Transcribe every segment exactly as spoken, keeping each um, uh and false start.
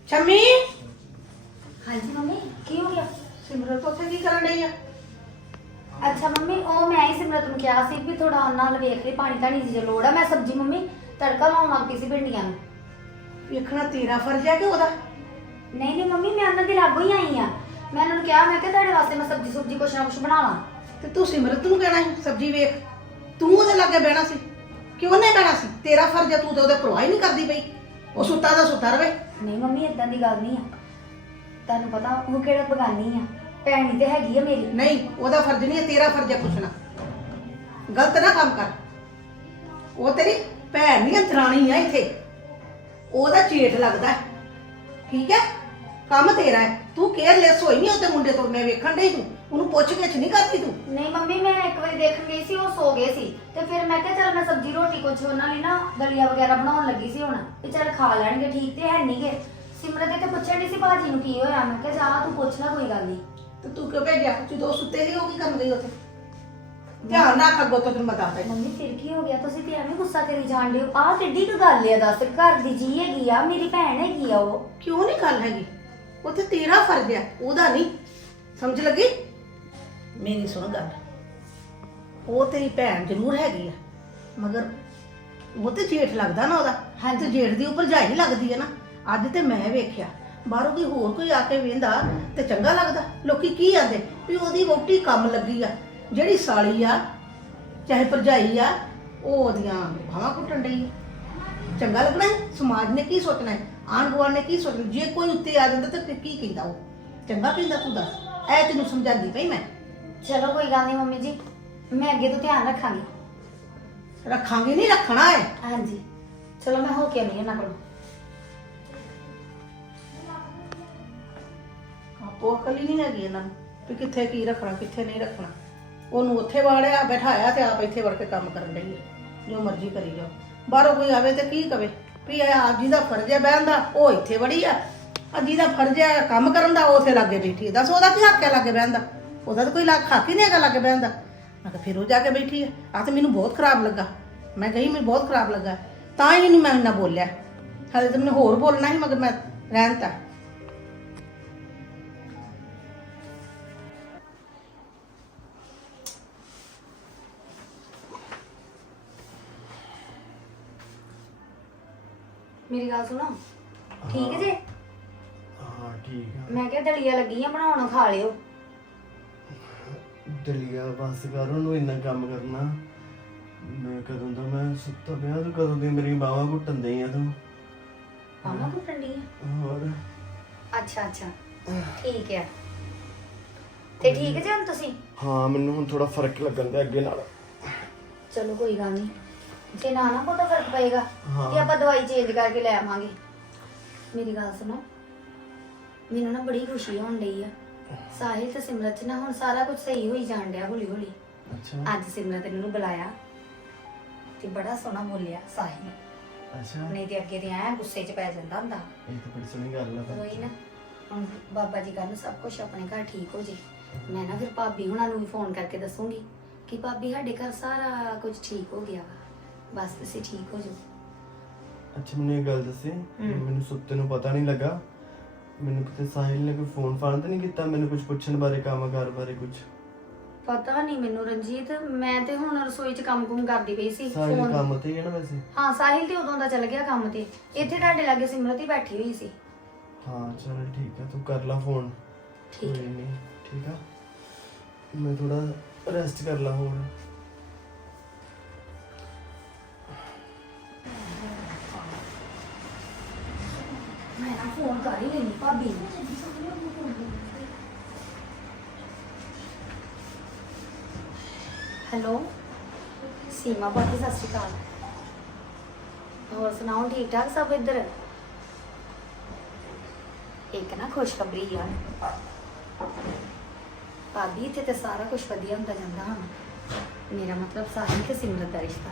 ਸ਼ਮੀ हाँ जी मम्मी की हो गया? ਸਿਮਰਤ ਉੱਥੇ ਕੀ ਕਰਨ ਡਈ ਆ? अच्छा मम्मी ओ मैं ही सिमरत ਨੂੰ ਕਿਹਾ ਸੀ ਵੀ ਥੋੜਾ ਨਾਲ ਵੇਖ ਲਈ ਪਾਣੀ ਧਾਣੀ ਦੀ ਲੋੜ ਆ। ਮੈਂ ਸਬਜ਼ੀ ਮੰਮੀ ਤੜਕਾ ਲਾਉਣ ਲੱਗ ਪਈ ਸੀ ਭਿੰਡੀਆਂ ਨੂੰ। ਵੇਖਣਾ ਤੇਰਾ ਫਰਜ਼ ਹੈ ਕਿ ਉਹਦਾ? ਨਹੀਂ ਨਹੀਂ ਮੰਮੀ ਮੈਂ ਉਹਨਾਂ ਦੇ ਲਾਗੋਂ ਹੀ ਆਈ ਆ। ਮੈਂ ਉਹਨਾਂ ਨੂੰ ਕਿਹਾ ਮੈਂ ਕਿ ਤੁਹਾਡੇ ਵਾਸਤੇ ਮੈਂ ਸਬਜ਼ੀ ਸੁਬਜ਼ੀ ਕੁਛ ਨਾ ਕੁਛ ਬਣਾ ਲਾਂ। ਤੇ ਤੂੰ ਸਿਮਰਤ ਨੂੰ ਕਹਿਣਾ ਸੀ ਸਬਜ਼ੀ ਵੇਖ, ਤੂੰ ਉਹਦੇ ਲਾਗੇ ਬਹਿਣਾ ਸੀ ਕਿ ਉਹਨੇ ਬਹਿਣਾ ਸੀ? ਤੇਰਾ ਫਰਜ਼ ਹੈ, ਤੂੰ ਤਾਂ ਉਹਦੇ ਪਰਵਾਹ ਹੀ ਨਹੀਂ ਕਰਦੀ ਪਈ। ਉਹ ਸੁੱਤਾ ਦਾ ਸੁੱਤਾ ਰਵੇ। ਨਹੀਂ ਮੰਮੀ ਇਦਾਂ ਦੀ ਗੱਲ ਨਹੀਂ ਆ, ਤੁਹਾਨੂੰ ਪਤਾ ਉਹ ਕਿਹੜਾ ਬਗਾਨੀ ਆ, ਭੈਣ ਹੀ ਤੇ ਹੈਗੀ ਆ ਮੇਰੀ। ਨਹੀਂ, ਉਹਦਾ ਫਰਜ਼ ਨਹੀਂ ਹੈ, ਤੇਰਾ ਫਰਜ਼ ਹੈ ਪੁੱਛਣਾ। ਗਲਤ ਨਾ ਕੰਮ ਕਰ। ਉਹ ਤੇਰੀ ਭੈਣ ਨਹੀਂ ਅੰਤਰਾਣੀ ਆ ਇੱਥੇ, ਉਹਦਾ ਚੇਟ ਲੱਗਦਾ ਹੈ, ਠੀਕ ਹੈ? ਕੰਮ ਤੇਰਾ ਹੈ, ਤੂੰ ਕੇਅਰਲੈਸ ਹੋਈ ਨਹੀਂ ਉਹਦੇ ਮੁੰਡੇ ਤੋਂ। ਮੈਂ ਵੇਖਣ ਡਈ ਤੂੰ ਉਹਨੂੰ ਪੁੱਛ ਗਿੱਛ ਨਹੀਂ ਕਰਦੀ ਤੂੰ। ਨਹੀਂ ਮੰਮੀ ਮੈਂ ਇੱਕ ਵਾਰੀ ਦੇਖਣ ਗਈ ਸੀ, ਉਹ ਸੋ ਗਏ ਸੀ ਤੇ ਫਿਰ ਮੈਂ ਕਿਹਾ ਚਲ ਮੈਂ ਸਬਜ਼ੀ ਰੋਟੀ ਕੁਛ ਉਹਨਾਂ ਲਈ ਨਾ ਦਲੀਆ ਵਗੈਰਾ ਬਣਾਉਣ ਲੱਗੀ ਸੀ ਹੁਣ ਵੀ ਚਲ ਖਾ ਲੈਣਗੇ, ਠੀਕ ਤੇ ਹੈ ਨਹੀਂਗੇ। ਸਿਮਰਤ ਤੇ ਪੁੱਛਣ ਡਈ ਸੀ ਭਾਜੀ ਨੂੰ ਕੀ ਹੋਇਆ। ਮੈਂ ਕਿਹਾ ਜਾ ਤੂੰ ਪੁੱਛ ਲੈ, ਕੋਈ ਗੱਲ ਨਹੀਂ। ਤੇ ਤੂੰ ਕਿਉਂ ਭੇਜਿਆ? ਜਦੋਂ ਸੁੱਤੇ ਸੀ ਉਹ ਕੀ ਕਰਨ ਗਈ ਉੱਥੇ? ਧਿਆਨ ਰੱਖ, ਅੱਗੋਂ ਤੋਂ ਤੈਨੂੰ ਮੈਂ ਦੱਸਦਾ। ਮੰਮੀ ਫਿਰ ਕੀ ਹੋ ਗਿਆ? ਤੁਸੀਂ ਤੇ ਐਵੇਂ ਗੁੱਸਾ ਕਰੀ ਜਾਂਦੇ ਹੋ। ਆਹ ਕਿੱਡੀ ਕੁ ਗੱਲ ਆ, ਦੱਸ। ਘਰ ਦੀ ਜੀ ਹੈਗੀ ਆ, ਮੇਰੀ ਭੈਣ ਹੈਗੀ ਆ। ਉਹ ਕਿਉਂ ਨਹੀਂ ਗੱਲ ਹੈਗੀ? ਉੱਥੇ ਤੇਰਾ ਫਰਜ਼ ਹੈ, ਉਹਦਾ ਨਹੀਂ। ਸਮਝ ਲੱਗੀ? ਮੇਰੀ ਸੁਣ ਗੱਲ, ਉਹ ਤੇਰੀ ਭੈਣ ਜ਼ਰੂਰ ਹੈਗੀ ਆ, ਮਗਰ ਉਹ ਤੇ ਜੇਠ ਲੱਗਦਾ ਨਾ ਉਹਦਾ। ਹਾਂ, ਤੇ ਜੇਠ ਦੀ ਉੱਪਰ ਜਾਈ ਲੱਗਦੀ ਹੈ ਨਾ। ਅੱਜ ਤੇ ਮੈਂ ਵੇਖਿਆ ਬਾਹਰੋਂ ਕੋਈ ਹੋਰ ਕੋਈ ਆ ਕੇ ਵੇਂਦਾ ਤੇ ਚੰਗਾ ਲੱਗਦਾ। ਲੋਕੀ ਕੀ ਆਂਦੇ ਵੀ ਉਹਦੀ ਵਹੁਟੀ ਕੰਮ ਲੱਗੀ ਆ। ਜਿਹੜੀ ਸਾਲੀ ਆ ਚਾਹੇ ਭਰਜਾਈ ਆ, ਉਹ ਉਹਦੀਆਂ ਬਾਹਾਂ ਘੁੱਟਣ ਡਈ ਆ। ਚੰਗਾ ਲੱਗਣਾ ਹੈ? ਸਮਾਜ ਨੇ ਕੀ ਸੋਚਣਾ ਹੈ? ਆਂਢ ਗੁਆਂਢ ਨੇ ਕੀ ਸੋਚਣਾ? ਜੇ ਕੋਈ ਉੱਤੇ ਆ ਜਾਂਦਾ ਤਾਂ ਫਿਰ ਕੀ ਕਹਿੰਦਾ? ਉਹ ਚੰਗਾ ਕਹਿੰਦਾ? ਤੂੰ ਦੱਸ। ਐ ਤੈਨੂੰ ਸਮਝਾਉਂਦੀ ਪਈ ਮੈਂ। ਚਲੋ ਕੋਈ ਗੱਲ ਨਹੀਂ ਮੰਮੀ ਜੀ, ਮੈਂ ਅੱਗੇ ਤੋਂ ਧਿਆਨ ਰੱਖਾਂਗੀ। ਰੱਖਾਂਗੇ ਨਹੀਂ, ਰੱਖਣਾ ਹੈ। ਹਾਂਜੀ ਚਲੋ ਮੈਂ ਹੋ ਕੇ ਆਉਂਦੀ ਉਹਨਾਂ ਕੋਲ। ਆਪੋ ਅਕਲ ਹੀ ਨਹੀਂ ਹੈਗੀ ਇਹਨਾਂ ਨੂੰ ਵੀ ਕਿੱਥੇ ਕੀ ਰੱਖਣਾ ਕਿੱਥੇ ਨਹੀਂ ਰੱਖਣਾ। ਉਹਨੂੰ ਉੱਥੇ ਵਾੜਿਆ ਬਿਠਾਇਆ ਤੇ ਆਪ ਇੱਥੇ ਵੜ ਕੇ ਕੰਮ ਕਰਨ ਡਈ ਹੈ। ਜੋ ਮਰਜ਼ੀ ਕਰੀ ਜਾਓ। ਬਾਹਰੋਂ ਕੋਈ ਆਵੇ ਤੇ ਕੀ ਕਵੇ ਵੀ ਇਹ ਆਪ ਜੀ ਦਾ ਫਰਜ਼ ਹੈ ਬਹਿਣ ਦਾ, ਉਹ ਇੱਥੇ ਵੜੀ ਆ। ਆ ਜਿਹਦਾ ਫਰਜ਼ ਹੈ ਕੰਮ ਕਰਨ ਦਾ, ਉਹ ਉੱਥੇ ਲਾਗੇ ਬੈਠੀ ਹੈ। ਦੱਸ ਉਹਦਾ ਕੀ ਹੱਕ ਹੈ ਲਾਗੇ ਬਹਿਣ ਦਾ? ਉਹਦਾ ਤਾਂ ਕੋਈ ਲਾ ਹੱਕ ਹੀ ਨਹੀਂ ਹੈਗਾ ਲਾਗੇ ਬਹਿਣ ਦਾ। ਮੈਂ ਕਿਹਾ ਫਿਰ ਉਹ ਜਾ ਕੇ ਬੈਠੀ ਹੈ। ਆ ਤਾਂ ਮੈਨੂੰ ਬਹੁਤ ਖਰਾਬ ਲੱਗਾ। ਮੈਂ ਕਹੀ ਮੈਨੂੰ ਬਹੁਤ ਖਰਾਬ ਲੱਗਾ, ਤਾਂ ਹੀ ਨਹੀਂ ਮੈਂ ਇੰਨਾ ਬੋਲਿਆ। ਹਾਲੇ ਤਾਂ ਮੈਨੂੰ ਹੋਰ ਬੋਲਣਾ ਸੀ, ਮਗਰ ਮੈਂ ਰਹਿਣ ਤਾ। ਮੇਰੀ ਗੱਲ ਸੁਣੋ, ਠੀਕ ਜੇ? ਹਾਂ ਠੀਕ ਆ। ਮੈਂ ਕਿਹਾ ਦਲੀਆ ਲੱਗੀ ਆ ਬਣਾਉਣ, ਖਾ ਲਿਓ। ਦਲੀਆ ਬਸ ਕਰ, ਉਹਨੂੰ ਇੰਨਾ ਕੰਮ ਕਰਨਾ। ਮੈਂ ਕਦੋਂ ਦਾ ਮੈਂ ਸੁੱਤਾ ਪਿਆ, ਤੂੰ ਕਦੋਂ ਦੀ ਮੇਰੀ ਬਾਹਾਂ ਘੁੱਟਣ ਦਈ ਆ ਤੂੰ। ਮਾਮਾ ਘੁੱਟਣ ਡਈ ਆ? ਹੋਰ ਅੱਛਾ ਅੱਛਾ ਠੀਕ ਹੈ। ਤੇ ਠੀਕ ਜੇ ਹੁਣ ਤੁਸੀਂ? ਹਾਂ ਮੈਨੂੰ ਹੁਣ ਥੋੜਾ ਫਰਕ ਲੱਗਣ ਦਾ ਅੱਗੇ ਨਾਲ। ਚਲੋ ਕੋਈ ਗੱਲ ਨਹੀਂ, ਜੇ ਨਾ ਨਾ ਕੋਈ ਫਰਕ ਪਏਗਾ ਹਾਂ। ਤੇ ਆਪਾਂ ਦਵਾਈ ਚੇਂਜ ਕਰਕੇ ਲੈ ਆਵਾਂਗੇ। ਮੇਰੀ ਗੱਲ ਸੁਣੋ, ਮੈਨੂੰ ਨਾ ਬੜੀ ਖੁਸ਼ੀ ਹੋਣ ਡਈ ਆ। ਸਾਹਿਲ ਤੇ ਸਿਮਰਤ 'ਚ ਨਾ ਹੁਣ ਸਾਰਾ ਕੁਝ ਸਹੀ ਹੋਈ ਜਾਣ ਡਿਆ ਹੌਲੀ ਹੌਲੀ। ਅੱਛਾ ਅੱਜ ਸਿਮਰਤ ਨੇ ਉਹਨੂੰ ਬੁਲਾਇਆ ਤੇ ਬੜਾ ਸੋਹਣਾ ਬੋਲਿਆ ਸਾਹਿਲ। ਅੱਛਾ, ਨਹੀਂ ਤੇ ਅੱਗੇ ਤੇ ਐ ਗੁੱਸੇ 'ਚ ਪੈ ਜਾਂਦਾ ਹੁੰਦਾ। ਇਹ ਤਾਂ ਬੜੀ ਸੋਹਣੀ ਗੱਲ ਆ। ਉਹੀ ਨਾ, ਹੁਣ ਬਾਬਾ ਜੀ ਕਰਨ ਸਭ ਕੁਝ ਆਪਣੇ ਘਰ ਠੀਕ ਹੋ ਜੇ। ਮੈਂ ਨਾ ਫਿਰ ਭਾਬੀ ਹੁਣਾਂ ਨੂੰ ਵੀ ਫੋਨ ਕਰਕੇ ਦੱਸੂਗੀ ਕਿ ਭਾਬੀ ਸਾਡੇ ਘਰ ਸਾਰਾ ਕੁਝ ਠੀਕ ਹੋ ਗਿਆ ਵਾ, ਬਸ ਤੁਸੀਂ ਠੀਕ ਹੋ ਜਾਓ। ਅੱਛਾ ਮੈਨੂੰ ਇਹ ਗੱਲ ਦੱਸੀ, ਮੈਨੂੰ ਸੁੱਤੇ ਨੂੰ ਪਤਾ ਨਹੀਂ ਲੱਗਾ, ਮੈਨੂੰ ਕਿਤੇ ਸਾਹਿਲ ਨੇ ਕੋਈ ਫੋਨ ਫਾਨ ਤਾਂ ਨਹੀਂ ਕੀਤਾ ਮੈਨੂੰ ਕੁਝ ਪੁੱਛਣ ਬਾਰੇ, ਕੰਮ ਕਾਰ ਬਾਰੇ ਕੁਝ? ਪਤਾ ਨਹੀਂ ਮੈਨੂੰ ਰਣਜੀਤ, ਮੈਂ ਤੇ ਹੁਣ ਰਸੋਈ 'ਚ ਕੰਮ ਕੁਮ ਕਰਦੀ ਪਈ ਸੀ। ਸਾਹਿਲ ਫੋਨ- ਕੰਮ ਤੇ ਹੀ ਹੈ ਨਾ ਵੈਸੇ? ਹਾਂ ਸਾਹਿਲ ਤੇ ਉਦੋਂ ਦਾ ਚਲ ਗਿਆ ਕੰਮ ਤੇ। ਇੱਥੇ ਤੁਹਾਡੇ ਲਾਗੇ ਸਿਮਰਤ ਹੀ ਬੈਠੀ ਹੋਈ ਸੀ। ਹਾਂ ਚਲ ਠੀਕ ਆ, ਤੂੰ ਕਰ ਲਾ ਫੋਨ। ਠੀਕ ਕੋਈ ਨਹੀਂ, ਠੀਕ ਆ। ਮੈਂ ਥੋੜਾ ਰੈਸਟ ਕਰ ਲਾ ਹੁਣ। ਮੈਂ ਨਾ ਫੋਨ ਕਰ ਹੀ ਲੈਣੀ ਭਾਬੀ ਨੂੰ। ਹੈਲੋ ਸੀਮਾ ਭਾਬੀ, ਸਤਿ ਸ਼੍ਰੀ ਅਕਾਲ। ਹੋਰ ਸੁਣਾਓ, ਠੀਕ ਠਾਕ ਸਭ ਇੱਧਰ? ਇੱਕ ਨਾ ਖੁਸ਼ਖਬਰੀ ਆ ਭਾਬੀ, ਇੱਥੇ ਤੇ ਸਾਰਾ ਕੁਝ ਵਧੀਆ ਹੁੰਦਾ ਜਾਂਦਾ ਹੁਣ। ਮੇਰਾ ਮਤਲਬ ਸਾਹਿਲ ਤੇ ਸਿਮਰਤ ਦਾ ਰਿਸ਼ਤਾ।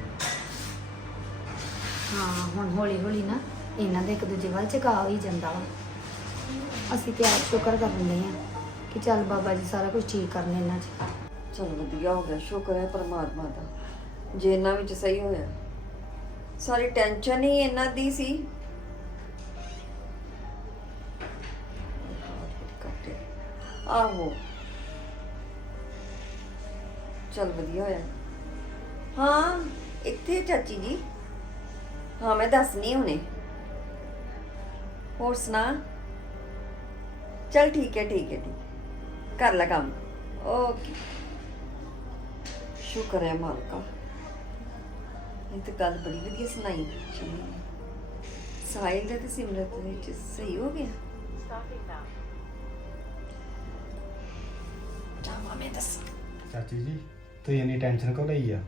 ਹਾਂ ਹੁਣ ਹੌਲੀ ਹੌਲੀ ਨਾ ਇਹਨਾਂ ਦੇ ਇੱਕ ਦੂਜੇ ਵੱਲ ਝੁਕਾਅ ਹੀ ਜਾਂਦਾ ਵਾ। ਅਸੀਂ ਤੇ ਆਪ ਸ਼ੁਕਰ ਕਰਨੇ ਆ ਕਿ ਚੱਲ ਬਾਬਾ ਜੀ ਸਾਰਾ ਕੁਝ ਠੀਕ ਕਰਨ ਇਹਨਾਂ 'ਚ। ਚਲ ਵਧੀਆ ਹੋ ਗਿਆ, ਸ਼ੁਕਰ ਹੈ ਪਰਮਾਤਮਾ ਦਾ ਜੇ ਇਹਨਾਂ ਵਿੱਚ ਸਹੀ ਹੋਇਆ। ਸਾਰੀ ਟੈਨਸ਼ਨ ਹੀ ਇਹਨਾਂ ਦੀ ਸੀ ਆਹੋ ਚਲ ਵਧੀਆ ਹੋਇਆ। ਹਾਂ ਇੱਥੇ ਚਾਚੀ ਜੀ। ਹਾਂ ਮੈਂ ਦੱਸਣੀ ਹੁਣੇ। ਹੋਰ ਸੁਣਾ? ਚਲ ਠੀਕ ਹੈ ਠੀਕ ਹੈ ਠੀਕ ਕਰ ਲੈ ਕੰਮ। ਓਕੇ ਸ਼ੁਕਰ ਹੈ ਮਾਲਕਾ, ਇਹ ਤਾਂ ਗੱਲ ਬੜੀ ਵਧੀਆ ਸੁਣਾਈ ਸ਼ਮੀ ਨੇ। ਸਾਹਿਲ ਦਾ ਤੇ ਸਿਮਰਤ ਦੇ ਵਿੱਚ ਸਹੀ ਹੋ ਗਿਆ। ਜਾਵਾਂ ਮੈਂ ਦੱਸ। ਚਾਚੀ ਜੀ ਤੁਸੀਂ ਇੰਨੀ ਟੈਨਸ਼ਨ ਕਿਉਂ ਲਈ ਆ?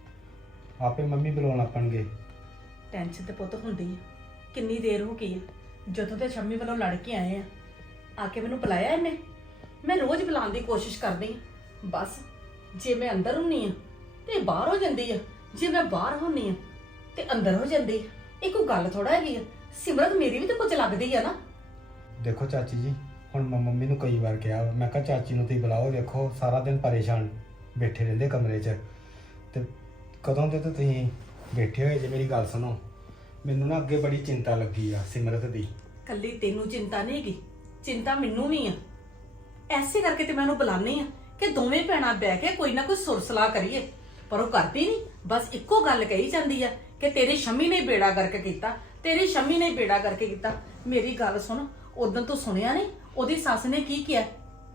ਆਪੇ ਮੰਮੀ ਬੁਲਾਉਣ ਆਪਣਗੇ। ਟੈਨਸ਼ਨ ਤੇ ਪੁੱਤ ਹੁੰਦੀ ਆ। ਕਿੰਨੀ ਦੇਰ ਹੋ ਗਈ ਆ ਜਦੋਂ ਤੇ ਸ਼ੰਮੀ ਵੱਲੋਂ ਲੜ ਕੇ ਆਏ ਆ, ਆ ਕੇ ਮੈਨੂੰ ਬੁਲਾਇਆ ਇਹਨੇ। ਮੈਂ ਰੋਜ਼ ਬੁਲਾਉਣ ਦੀ ਕੋਸ਼ਿਸ਼ ਕਰਦੀ ਆ, ਬਸ ਜੇ ਮੈਂ ਅੰਦਰ ਹੁੰਨੀ ਆ ਤੇ ਬਾਹਰ ਹੋ ਜਾਂਦੀ ਆ, ਜੇ ਮੈਂ ਬਾਹਰ ਹੁੰਨੀ ਆ ਤੇ ਅੰਦਰ ਹੋ ਜਾਂਦੀ ਆ। ਇਹ ਕੋਈ ਗੱਲ ਥੋੜਾ ਹੈਗੀ ਆ। ਸਿਮਰਤ ਮੇਰੀ ਵੀ ਤਾਂ ਕੁਝ ਲੱਗਦੀ ਆ ਨਾ। ਦੇਖੋ ਚਾਚੀ ਜੀ, ਹੁਣ ਮੈਂ ਮੰਮੀ ਨੂੰ ਕਈ ਵਾਰ ਕਿਹਾ, ਮੈਂ ਕਿਹਾ ਚਾਚੀ ਨੂੰ ਤੁਸੀਂ ਬੁਲਾਓ, ਵੇਖੋ ਸਾਰਾ ਦਿਨ ਪਰੇਸ਼ਾਨ ਬੈਠੇ ਰਹਿੰਦੇ ਕਮਰੇ 'ਚ, ਤੇ ਕਦੋਂ ਦੇ ਤਾਂ ਤੁਸੀਂ ਬੈਠੇ ਹੋਏ ਜੇ। ਮੇਰੀ ਗੱਲ ਸੁਣੋ, ਮੈਨੂੰ ਨਾ ਅੱਗੇ ਬੜੀ ਚਿੰਤਾ ਲੱਗੀ ਆ ਸਿਮਰਤ ਦੀ। ਕੱਲੀ ਤੈਨੂੰ ਚਿੰਤਾ ਨਹੀਂ ਹੈਗੀ, ਚਿੰਤਾ ਮੈਨੂੰ ਵੀ ਆ। ਐਸੇ ਕਰਕੇ ਤੇ ਮੈਂ ਉਹਨੂੰ ਬੁਲਾਨੀ ਆ ਕਿ ਦੋਵੇਂ ਭੈਣਾਂ ਬਹਿ ਕੇ ਕੋਈ ਨਾ ਕੋਈ ਸੁਰ ਸਲਾਹ ਕਰੀਏ, ਪਰ ਉਹ ਕਰਦੀ ਨਹੀਂ। ਬਸ ਇੱਕੋ ਗੱਲ ਕਹੀ ਜਾਂਦੀ ਆ ਕਿ ਤੇਰੀ ਸ਼ੰਮੀ ਨੇ ਬੇੜਾ ਗਰਕ ਕੀਤਾ, ਤੇਰੀ ਸ਼ੰਮੀ ਨੇ ਬੇੜਾ ਗਰਕ ਕੀਤਾ। ਮੇਰੀ ਗੱਲ ਸੁਣ, ਉਦੋਂ ਤੂੰ ਸੁਣਿਆ ਨਹੀਂ ਉਹਦੀ ਸੱਸ ਨੇ ਕੀ ਕਿਹਾ?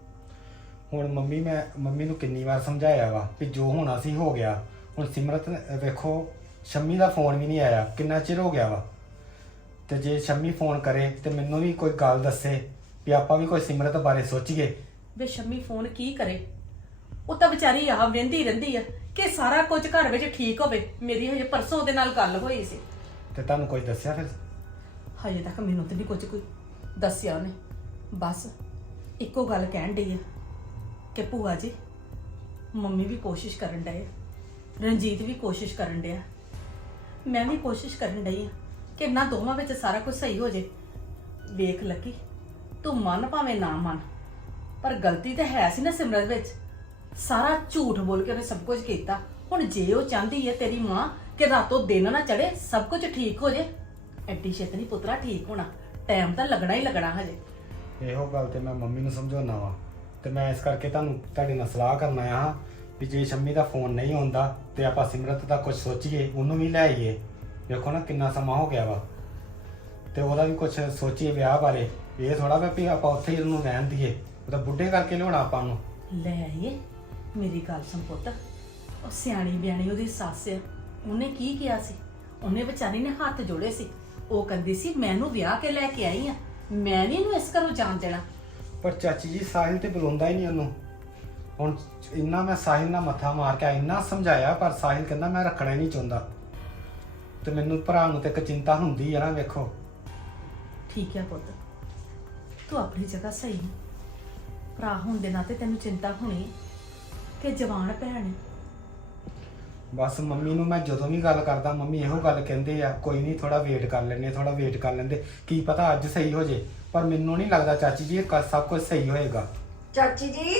ਹੁਣ ਮੰਮੀ ਮੈਂ ਮੰਮੀ ਨੂੰ ਕਿੰਨੀ ਵਾਰ ਸਮਝਾਇਆ ਵਾ ਕਿ ਜੋ ਹੋਣਾ ਸੀ ਹੋ ਗਿਆ। ਹੁਣ ਸਿਮਰਤ ਨੇ- ਵੇਖੋ ਸ਼ੰਮੀ ਦਾ ਫੋਨ ਵੀ ਨਹੀਂ ਆਇਆ, ਕਿੰਨਾ ਚਿਰ ਹੋ ਗਿਆ ਵਾ। ਤੇ ਜੇ ਸ਼ੰਮੀ ਫੋਨ ਕਰੇ ਤੇ ਮੈਨੂੰ ਵੀ ਕੋਈ ਗੱਲ ਦੱਸੇ ਵੀ ਆਪਾਂ ਵੀ ਕੋਈ ਸਿਮਰਤ ਬਾਰੇ ਸੋਚੀਏ। ਵੇ ਸ਼ੰਮੀ ਫੋਨ ਕੀ ਕਰੇ? ਉਹ ਤਾਂ ਵਿਚਾਰੀ ਆਹ ਵਹਿੰਦੀ ਰਹਿੰਦੀ ਆ ਕਿ ਸਾਰਾ ਕੁਝ ਘਰ ਵਿੱਚ ਠੀਕ ਹੋਵੇ। ਮੇਰੀ ਹਜੇ ਪਰਸੋਂ ਉਹਦੇ ਨਾਲ ਗੱਲ ਹੋਈ ਸੀ। ਤੇ ਤੁਹਾਨੂੰ ਕੋਈ ਦੱਸਿਆ ਫਿਰ? ਹਜੇ ਤੱਕ ਮੈਨੂੰ ਤੇ ਨਹੀਂ ਕੁਝ ਕੋਈ ਦੱਸਿਆ ਉਹਨੇ। ਬਸ ਇੱਕੋ ਗੱਲ ਕਹਿਣ ਡਈ ਆ ਕਿ ਭੂਆ ਜੀ ਮੰਮੀ ਵੀ ਕੋਸ਼ਿਸ਼ ਕਰਨ ਡਏ, ਰਣਜੀਤ ਵੀ ਕੋਸ਼ਿਸ਼ ਕਰਨ ਡਿਆ, ਮੈਂ ਵੀ ਕੋਸ਼ਿਸ਼ ਕਰਨ ਡਈ ਆ ਕਿ ਨਾ ਦੋਵਾਂ ਵਿੱਚ ਸਾਰਾ ਕੁਝ ਸਹੀ ਹੋ ਜੇ। ਵੇਖ ਲੱਗੀ, ਤੂੰ ਮੰਨ ਭਾਵੇਂ ਨਾ ਮੰਨ, ਪਰ ਗਲਤੀ ਤਾਂ ਹੈ ਸੀ ਨਾ ਸਿਮਰਤ ਵਿੱਚ। ਸਾਰਾ ਝੂਠ ਬੋਲ ਕੇ ਉਹਨੇ ਸਭ ਕੁਝ ਕੀਤਾ। ਹੁਣ ਜੇ ਉਹ ਚਾਹੁੰਦੀ ਹੈ ਤੇਰੀ ਮਾਂ ਕਿ ਰਾਤੋਂ ਦਿਨ ਨਾ ਚੜੇ, ਸਭ ਕੁਝ ਠੀਕ ਹੋ ਜੇ, ਐਡੀ ਛੇਤੀ ਨਹੀਂ ਪੁੱਤਰਾ ਠੀਕ ਹੋਣਾ। ਟਾਈਮ ਤਾਂ ਲੱਗਣਾ ਹੀ ਲੱਗਣਾ ਹਜੇ। ਇਹੋ ਗੱਲ ਤੇ ਮੈਂ ਮੰਮੀ ਨੂੰ ਸਮਝਾਉਣਾ ਵਾ, ਤੇ ਮੈਂ ਇਸ ਕਰਕੇ ਤੁਹਾਨੂੰ ਤੁਹਾਡੇ ਨਾਲ ਸਲਾਹ ਕਰਨ ਆਇਆ ਹਾਂ ਵੀ ਜੇ ਸ਼ੰਮੀ ਦਾ ਫੋਨ ਨਹੀਂ ਆਉਂਦਾ ਤੇ ਆਪਾਂ ਸਿਮਰਤ ਦਾ ਕੁਝ ਸੋਚੀਏ, ਉਹਨੂੰ ਵੀ ਲੈ ਆਈਏ। ਵੇਖੋ ਨਾ ਕਿੰਨਾ ਸਮਾਂ ਹੋ ਗਿਆ ਵਾ, ਤੇ ਉਹਦਾ ਵੀ ਕੁਝ ਸੋਚੀਏ ਵਿਆਹ ਬਾਰੇ। ਇਹ ਥੋੜਾ ਵੀ ਆਪਾਂ ਉੱਥੇ ਹੀ ਉਹਨੂੰ ਰਹਿਣ ਦਈਏ, ਉਹ ਤਾਂ ਬੁੱਢੇ ਕਰਕੇ ਲਿਆਉਣਾ ਆਪਾਂ ਨੂੰ। ਲੈ ਆਈਏ। ਮੇਰੀ ਗੱਲ ਸੁਣ ਪੁੱਤ, ਉਹ ਸਿਆਣੀ ਬਿਆਣੀ ਉਹਦੀ ਸੱਸ ਆ, ਉਹਨੇ ਕੀ ਕਿਹਾ ਸੀ? ਉਹਨੇ ਵਿਚਾਰੀ ਨੇ ਹੱਥ ਜੋੜੇ ਸੀ। ਉਹ ਕਹਿੰਦੀ ਸੀ ਮੈਨੂੰ ਵਿਆਹ ਕੇ ਲੈ ਕੇ ਆਈ ਆ, ਮੈਂ ਨਹੀਂ ਇਹਨੂੰ ਇਸ ਘਰੋਂ ਜਾਣ ਦੇਣਾ। ਪਰ ਚਾਚੀ ਜੀ ਸਾਹਿਲ ਤੇ ਬੁਲਾਉਂਦਾ ਹੀ ਨਹੀਂ ਉਹਨੂੰ। ਹੁਣ ਇੰਨਾ ਮੈਂ ਸਾਹਿਲ ਨਾਲ ਮੱਥਾ ਮਾਰ ਕੇ ਇੰਨਾ ਸਮਝਾਇਆ, ਪਰ ਸਾਹਿਲ ਕਹਿੰਦਾ ਮੈਂ ਰੱਖਣਾ ਹੀ ਨਹੀਂ ਚਾਹੁੰਦਾ। ਤੇ ਮੈਨੂੰ ਭਰਾ ਨੂੰ ਤੇ ਇੱਕ ਚਿੰਤਾ ਹੁੰਦੀ ਆ ਨਾ। ਵੇਖੋ ਠੀਕ ਹੈ ਪੁੱਤ, ਤੂੰ ਆਪਣੀ ਜਗ੍ਹਾ ਸਹੀ ਹੈ। ਭਰਾ ਹੋਣ ਦੇ ਨਾਤੇ ਤੈਨੂੰ ਚਿੰਤਾ ਹੋਣੀ ਕਿ ਜਵਾਨ ਭੈਣ ਹੈ। ਬਸ ਮੰਮੀ ਨੂੰ ਮੈਂ ਜਦੋਂ ਵੀ ਗੱਲ ਕਰਦਾ, ਮੰਮੀ ਇਹੋ ਗੱਲ ਕਹਿੰਦੇ ਆ, ਕੋਈ ਨਹੀਂ ਥੋੜਾ ਵੇਟ ਕਰ ਲੈਂਦੇ, ਥੋੜਾ ਵੇਟ ਕਰ ਲੈਂਦੇ, ਕੀ ਪਤਾ ਅੱਜ ਸਹੀ ਹੋ ਜੇ। ਪਰ ਮੈਨੂੰ ਨਹੀਂ ਲੱਗਦਾ ਚਾਚੀ ਜੀ ਇਹ ਕ- ਸਭ ਕੁਝ ਸਹੀ ਹੋਏਗਾ। ਚਾਚੀ ਜੀ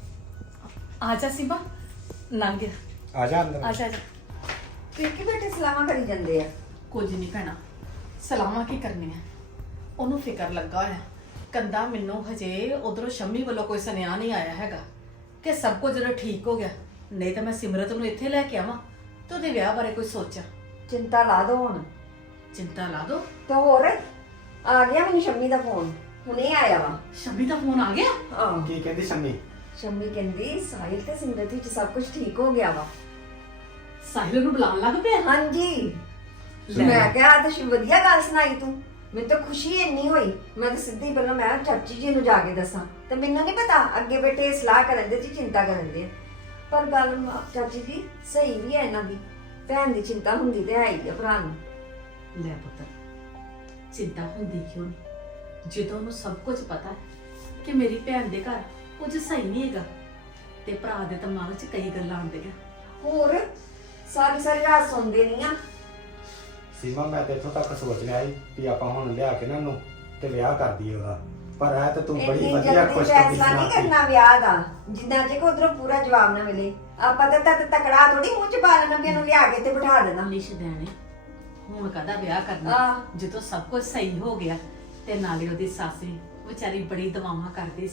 ਆ ਜਾ ਸੀਮਾ, ਲੰਘ ਗਿਆ। ਆ ਜਾ ਅੰਦਰ। ਆ ਜਾ ਆ ਜਾ। ਫਿਰ ਕੀ ਬੈਠੇ ਸਲਾਹਾਂ ਕਰੀ ਜਾਂਦੇ ਆ? ਕੁਝ ਨਹੀਂ ਭੈਣਾ, ਸਲਾਮਾਂ ਕੀ ਕਰਨੀਆਂ। ਉਹਨੂੰ ਫਿਕਰ ਲੱਗਾ ਹੋਇਆ। ਕੰਦਾ ਮੈਨੂੰ ਹਜੇ ਉਧਰੋਂ ਸ਼ੰਮੀ ਵੱਲੋਂ ਕੋਈ ਸੁਨੇਹਾ ਨਹੀਂ ਆਇਆ ਹੈਗਾ ਕਿ ਸਭ ਕੁਝ ਜਿਹੜਾ ਠੀਕ ਹੋ ਗਿਆ। ਨਹੀਂ ਤਾਂ ਮੈਂ ਸਿਮਰਤ ਨੂੰ ਇੱਥੇ ਲੈ ਕੇ ਆਵਾਂ ਤੇ ਉਹਦੇ ਵਿਆਹ ਬਾਰੇ ਕੋਈ ਸੋਚਾਂ। ਚਿੰਤਾ ਲਾ ਦੋ ਹੁਣ। ਚਿੰਤਾ ਲਾ ਦੋ। ਤੇ ਹੋਰ ਆ ਗਿਆ ਮੈਨੂੰ ਸ਼ੰਮੀ ਦਾ ਫੋਨ, ਹੁਣੇ ਆਇਆ ਵਾ। ਸ਼ੰਮੀ ਦਾ ਫੋਨ ਆ ਗਿਆ? ਹਾਂ ਕੀ ਕਹਿੰਦੀ ਸ਼ੰਮੀ? ਸ਼ੰਮੀ ਕਹਿੰਦੀ ਸਾਹਿਲ ਤੇ ਸਿਮਰਤ ਵਿੱਚ ਸਭ ਕੁਝ ਠੀਕ ਹੋ ਗਿਆ ਵਾ। ਸਾਹਿਲ ਨੂੰ ਬੁਲਾਉਣ ਲੱਗ ਪਿਆ? ਹਾਂਜੀ। ਲੈ। ਮੈਂ ਕਿਹਾ ਆ ਤਾਂ ਸ਼ੁ- ਵਧੀਆ ਗੱਲ ਸੁਣਾਈ ਤੂੰ। ਮੈਨੂੰ ਤਾਂ ਖੁਸ਼ੀ ਇੰਨੀ ਹੋਈ, ਮੈਂ ਤਾਂ ਸਿੱਧੀ ਪਹਿਲਾਂ ਮੈਂ ਕਿਹਾ ਚਾਚੀ ਜੀ ਨੂੰ ਜਾ ਕੇ ਦੱਸਾਂ। ਤੇ ਮੈਨੂੰ ਨਹੀਂ ਪਤਾ ਅੱਗੇ ਬੈਠੇ ਸਲਾਹ ਕਰਨ ਦੇ ਜੀ, ਚਿੰਤਾ ਕਰਨ ਦੇ। ਪਰ ਗੱਲ ਮਾ- ਚਾਚੀ ਜੀ ਸਹੀ ਵੀ ਹੈ ਇਹਨਾਂ ਦੀ। ਭੈਣ ਦੀ ਚਿੰਤਾ ਹੁੰਦੀ ਤੇ ਹੈ ਹੀ ਆ ਭਰਾ ਨੂੰ। ਲੈ ਪੁੱਤ, ਚਿੰਤਾ ਹੁੰਦੀ ਕਿਉਂ ਨਹੀਂ ਜਦੋਂ ਉਹਨੂੰ ਸਭ ਕੁਝ ਪਤਾ ਹੈ ਕਿ ਮੇਰੀ ਭੈਣ ਦੇ ਘਰ ਕੁਝ ਸਹੀ ਨਹੀਂ ਹੈਗਾ ਤੇ ਭਰਾ ਦੇ ਦਿਮਾਗ 'ਚ ਕਈ ਗੱਲਾਂ ਆਉਂਦੀਆਂ। ਹੋਰ ਸਾਰੀ ਸਾਰੀ ਰਾਤ ਸੌਂਦੇ ਨਹੀਂ ਆ। ਸੀਮਾ ਮੈਂ ਤੇ ਇੱਥੋਂ ਤੱਕ ਸੋਚ ਲਿਆ ਸੀ ਵੀ ਆਪਾਂ ਹੁਣ ਲਿਆ ਕੇ ਨਾ ਉਹਨੂੰ ਤੇ ਵਿਆਹ ਕਰ ਦਈਏ ਉਹਦਾ, ਪਰ ਐ ਤੇ ਤੂੰ ਬੜੀ ਇੰਨੀ ਵਧੀਆ ਜਲਦੀ ਖੁਸ਼ਖਬਰੀ ਫੈਸਲਾ ਨਹੀਂ ਸੁਣਾਤੀ। ਕਰਨਾ ਵਿਆਹ ਦਾ, ਜਿੰਨਾ ਚਿਰ ਉਧਰੋਂ ਪੂਰਾ ਜਵਾਬ ਨਾ ਮਿਲੇ। ਆਪਾਂ ਤਾਂ ਤੱਕ ਤਕੜਾ ਥੋੜੀ ਮੂੰਹ ਚ ਪਾ ਲੈਣਾ ਵੀ ਇਹਨੂੰ ਲਿਆ ਕੇ ਤੇ ਬਿਠਾ ਦੇਣਾ। ਲਿਸ਼ ਦੇਣੇ ਹੁਣ ਕਦਾ ਵਿਆਹ ਕਰਨਾ ਆਹ। ਜਦੋਂ ਸਭ ਕੁਝ ਸਹੀ ਹੋ ਗਿਆ। ਤੇ ਨਾਲੇ ਉਹਦੀ ਸੱਸ ਵੀ ਵਿਚਾਰੀ ਬੜੀ ਦਵਾਵਾਂ ਕਰਦੀ ਸੀ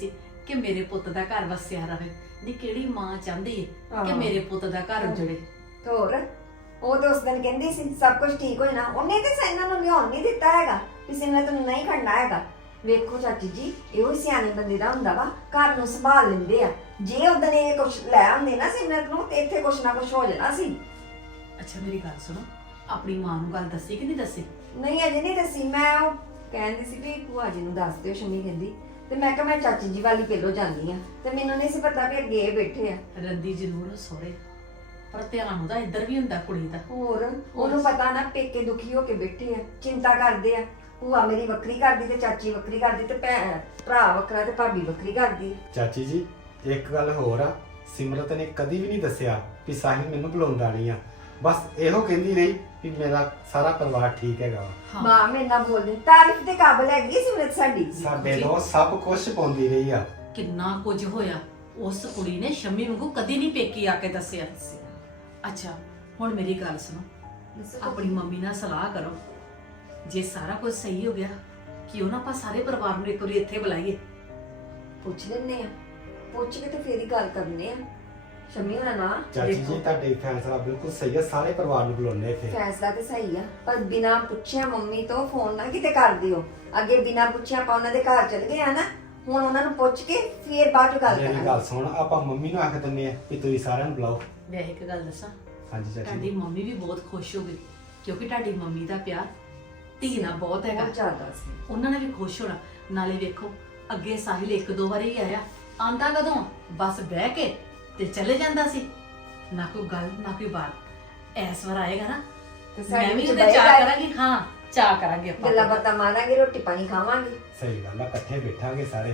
ਕਿ ਮੇਰੇ ਪੁੱਤ ਦਾ ਘਰ ਵਸਿਆ ਰਹੇ। ਨਹੀਂ ਕਿਹੜੀ ਮਾਂ ਚਾਹੁੰਦੀ ਹੈ ਕਿ ਹਾਂ। ਮੇਰੇ ਪੁੱਤ ਦਾ ਘਰ ਉਜੜੇ। ਤੇ ਹੋਰ ਉਹ ਤਾਂ ਉਸ ਦਿਨ ਕਹਿੰਦੀ ਸੀ ਸਭ ਕੁਝ ਠੀਕ ਹੋ ਜਾਣਾ, ਉਹਨੇ ਤੇ ਇਹਨਾਂ ਨੂੰ ਲਿਆਉਣ ਨਹੀਂ ਦਿੱਤਾ ਹੈਗਾ ਵੀ ਸਿਮਰਤ ਨੂੰ ਨਹੀਂ ਖੜਨਾ ਹੈਗਾ। ਵੇਖੋ ਚਾਚੀ ਜੀ, ਇਹੋ ਹੀ ਸਿਆਣੇ ਬੰਦੇ ਦਾ ਹੁੰਦਾ ਵਾ, ਘਰ ਨੂੰ ਸੰਭਾਲ ਲੈਂਦੇ ਆ। ਜੇ ਉਦੋਂ ਇਹ ਕੁਝ ਲੈ ਆਉਂਦੇ ਨਾ ਸਿਮਰਤ ਨੂੰ ਤੇ ਇੱਥੇ ਕੁਝ ਨਾ ਕੁਝ ਹੋ ਜਾਣਾ ਸੀ। ਅੱਛਾ ਮੇਰੀ ਗੱਲ ਸੁਣੋ, ਆਪਣੀ ਮਾਂ ਨੂੰ ਗੱਲ ਦੱਸੀ ਕਿ ਨਹੀਂ ਦੱਸੀ? ਨਹੀਂ ਅਜੇ ਨਹੀਂ ਦੱਸੀ। ਮੈਂ ਉਹ ਕਹਿੰਦੀ ਸੀ ਵੀ ਭੂਆ ਜੀ ਨੂੰ ਦੱਸ ਦਿਓ, ਸ਼ਮੀ ਕਹਿੰਦੀ। ਤੇ ਮੈਂ ਕਿਹਾ ਮੈਂ ਚਾਚੀ ਜੀ ਵਾਲੀ ਪਹਿਲੋਂ ਜਾਂਦੀ ਆ, ਤੇ ਮੈਨੂੰ ਨਹੀਂ ਸੀ ਪਤਾ ਵੀ ਅੱਗੇ ਇਹ ਬੈਠੇ ਆ। ਰੰਦੀ ਜ਼ਰੂਰ ਸੋਹਰੇ, ਪਰ ਧਿਆਨ ਉਹਦਾ ਇੱਧਰ ਵੀ ਹੁੰਦਾ ਕੁੜੀ ਦਾ। ਹੋਰ ਉਹਨੂੰ ਪਤਾ ਨਾ ਪੇਕੇ ਦੁਖੀ ਹੋ ਕੇ ਬੈਠੇ ਆ, ਚਿੰਤਾ ਕਰਦੇ ਆ। ਭੂਆ ਮੇਰੀ ਵੱਖਰੀ ਕਰਦੀ ਤੇ ਚਾਚੀ ਵੱਖਰੀ ਕਰਦੀ ਤੇ ਭੈਣ ਭਰਾ ਵੱਖਰਾ ਤੇ ਭਾਬੀ ਵੱਖਰੀ ਕਰਦੀ। ਚਾਚੀ ਜੀ ਇੱਕ ਗੱਲ ਹੋਰ ਆ, ਸਿਮਰਤ ਨੇ ਕਦੀ ਵੀ ਨਹੀਂ ਦੱਸਿਆ ਕਿ ਸਾਹਿਲ ਮੈਨੂੰ ਬੁਲਾਉਂਦਾ ਨਹੀਂ ਆ। ਬਸ ਇਹੋ ਕਹਿੰਦੀ ਰਹੀ ਕਿ ਮੇਰਾ ਸਾਰਾ ਪਰਿਵਾਰ ਠੀਕ ਹੈਗਾ ਵਾ। ਹਾਂ ਮਾਂ ਮੇਰੇ ਨਾਲ ਬੋਲਦੀ, ਤਾਰੀਫ ਦੇ ਕਾਬਲ ਹੈਗੀ ਸਿਮਰਤ ਸਾਡੀ। ਸਾਡੇ ਤੋਂ ਸਭ ਕੁਝ ਪਾਉਂਦੀ ਰਹੀ ਆ। ਕਿੰਨਾ ਕੁਝ ਹੋਇਆ, ਉਸ ਕੁੜੀ ਨੇ ਸ਼ਮੀ ਵਾਂਗੂ ਕਦੀ ਨਹੀਂ ਪੇਕੀ ਆ ਕੇ ਦੱਸਿਆ। ਅੱਛਾ ਹੁਣ ਮੇਰੀ ਗੱਲ ਸੁਣੋ, ਆਪਣੀ ਮੰਮੀ ਨਾਲ ਸਲਾਹ ਕਰੋ। ਜੇ ਸਾਰਾ ਕੁਝ ਸਹੀ ਹੋ ਗਿਆ, ਕਿਉਂ ਨਾ ਆਪਾਂ ਸਾਰੇ ਪਰਿਵਾਰ ਨੂੰ ਇੱਕ ਵਾਰੀ ਇੱਥੇ ਬੁਲਾਈਏ। ਪੁੱਛ ਲੈਣੇ ਆ, ਪੁੱਛ ਕੇ ਤੇ ਫੇਰ ਹੀ ਗੱਲ ਕਰਨੇ ਆ। ਸ਼ਮੀ ਹੋਣਾ ਨਾ ਚਾਚੀ ਦੇਖੋ। ਜੀ ਤੁਹਾਡੇ ਫੈਸਲਾ ਬਿਲਕੁਲ ਸਹੀ ਆ, ਸਾਰੇ ਪਰਿਵਾਰ ਨੂੰ ਬੁਲਾਉਣੇ ਇੱਥੇ। ਫੈਸਲਾ ਤੇ ਸਹੀ ਆ, ਪਰ ਬਿਨਾਂ ਪੁੱਛਿਆ ਮੰਮੀ ਤੋਂ ਫੋਨ ਨਾ ਕਿਤੇ ਕਰ ਦਿਓ। ਅੱਗੇ ਬਿਨਾਂ ਪੁੱਛਿਆ ਆਪਾਂ ਉਹਨਾਂ ਦੇ ਘਰ ਚਲ ਗਏ ਆ ਨਾ, ਹੁਣ ਉਹਨਾਂ ਨੂੰ ਪੁੱਛ ਕੇ ਫੇਰ ਬਾਅਦ ਚ ਗੱਲ ਮੇਰੀ ਕਰਾਂਗੇ। ਗੱਲ ਸੁਣ, ਆਪਾਂ ਮੰਮੀ ਨੂੰ ਆਖ ਦਿੰਨੇ ਆ ਕਿ ਤੁਸੀਂ ਸਾਰਿਆਂ ਨੂੰ ਬੁਲਾਓ। ਮੈਂ ਇੱਕ ਗੱਲ ਦੱਸਾਂ, ਹਾਂਜੀ ਚਾਚੀ ਤੁਹਾਡੀ ਜੀ। ਮੰਮੀ ਵੀ ਬਹੁਤ ਖੁਸ਼ ਹੋ ਗਈ, ਕਿਉਂਕਿ ਤੁਹਾਡੀ ਮੰਮੀ ਦਾ ਪਿਆਰ ਧੀ ਨਾਲ ਬਹੁਤ ਹੈਗਾ। ਬਹੁਤ ਜ਼ਿਆਦਾ ਸੀ। ਉਹਨਾਂ ਨੇ ਵੀ ਖੁਸ਼ ਹੋਣਾ। ਨਾਲੇ ਵੇਖੋ ਅੱਗੇ ਸਾਹਿਲ ਇੱਕ ਦੋ ਵਾਰੀ ਹੀ ਆਇਆ, ਆਂਦਾ ਕਦੋਂ ਬਸ ਬਹਿ ਕੇ ਤੇ ਚਲੇ ਜਾਂਦਾ ਸੀ, ਨਾ ਕੋਈ ਗੱਲ ਨਾ ਕੋਈ ਬਾਤ। ਇਸ ਵਾਰ ਆਏਗਾ ਨਾ ਤੇ ਮੈਂ ਸਾਡੇ ਵੀ ਵਿੱਚ ਉਹਦੇ ਬਹਿ ਚਾਹ ਕੇ ਕਰਾਂਗੀ। ਹਾਂ ਚਾਹ ਕਰਾਂਗੇ ਆਪਾਂ। ਗੱਲਾਂ ਬਾਤਾਂ ਮਾਰਾਂਗੇ, ਰੋਟੀ ਪਾਣੀ ਖਾਵਾਂਗੇ। ਸਹੀ ਗੱਲ ਆ, ਇਕੱਠੇ ਬੈਠਾਂਗੇ ਸਾਰੇ।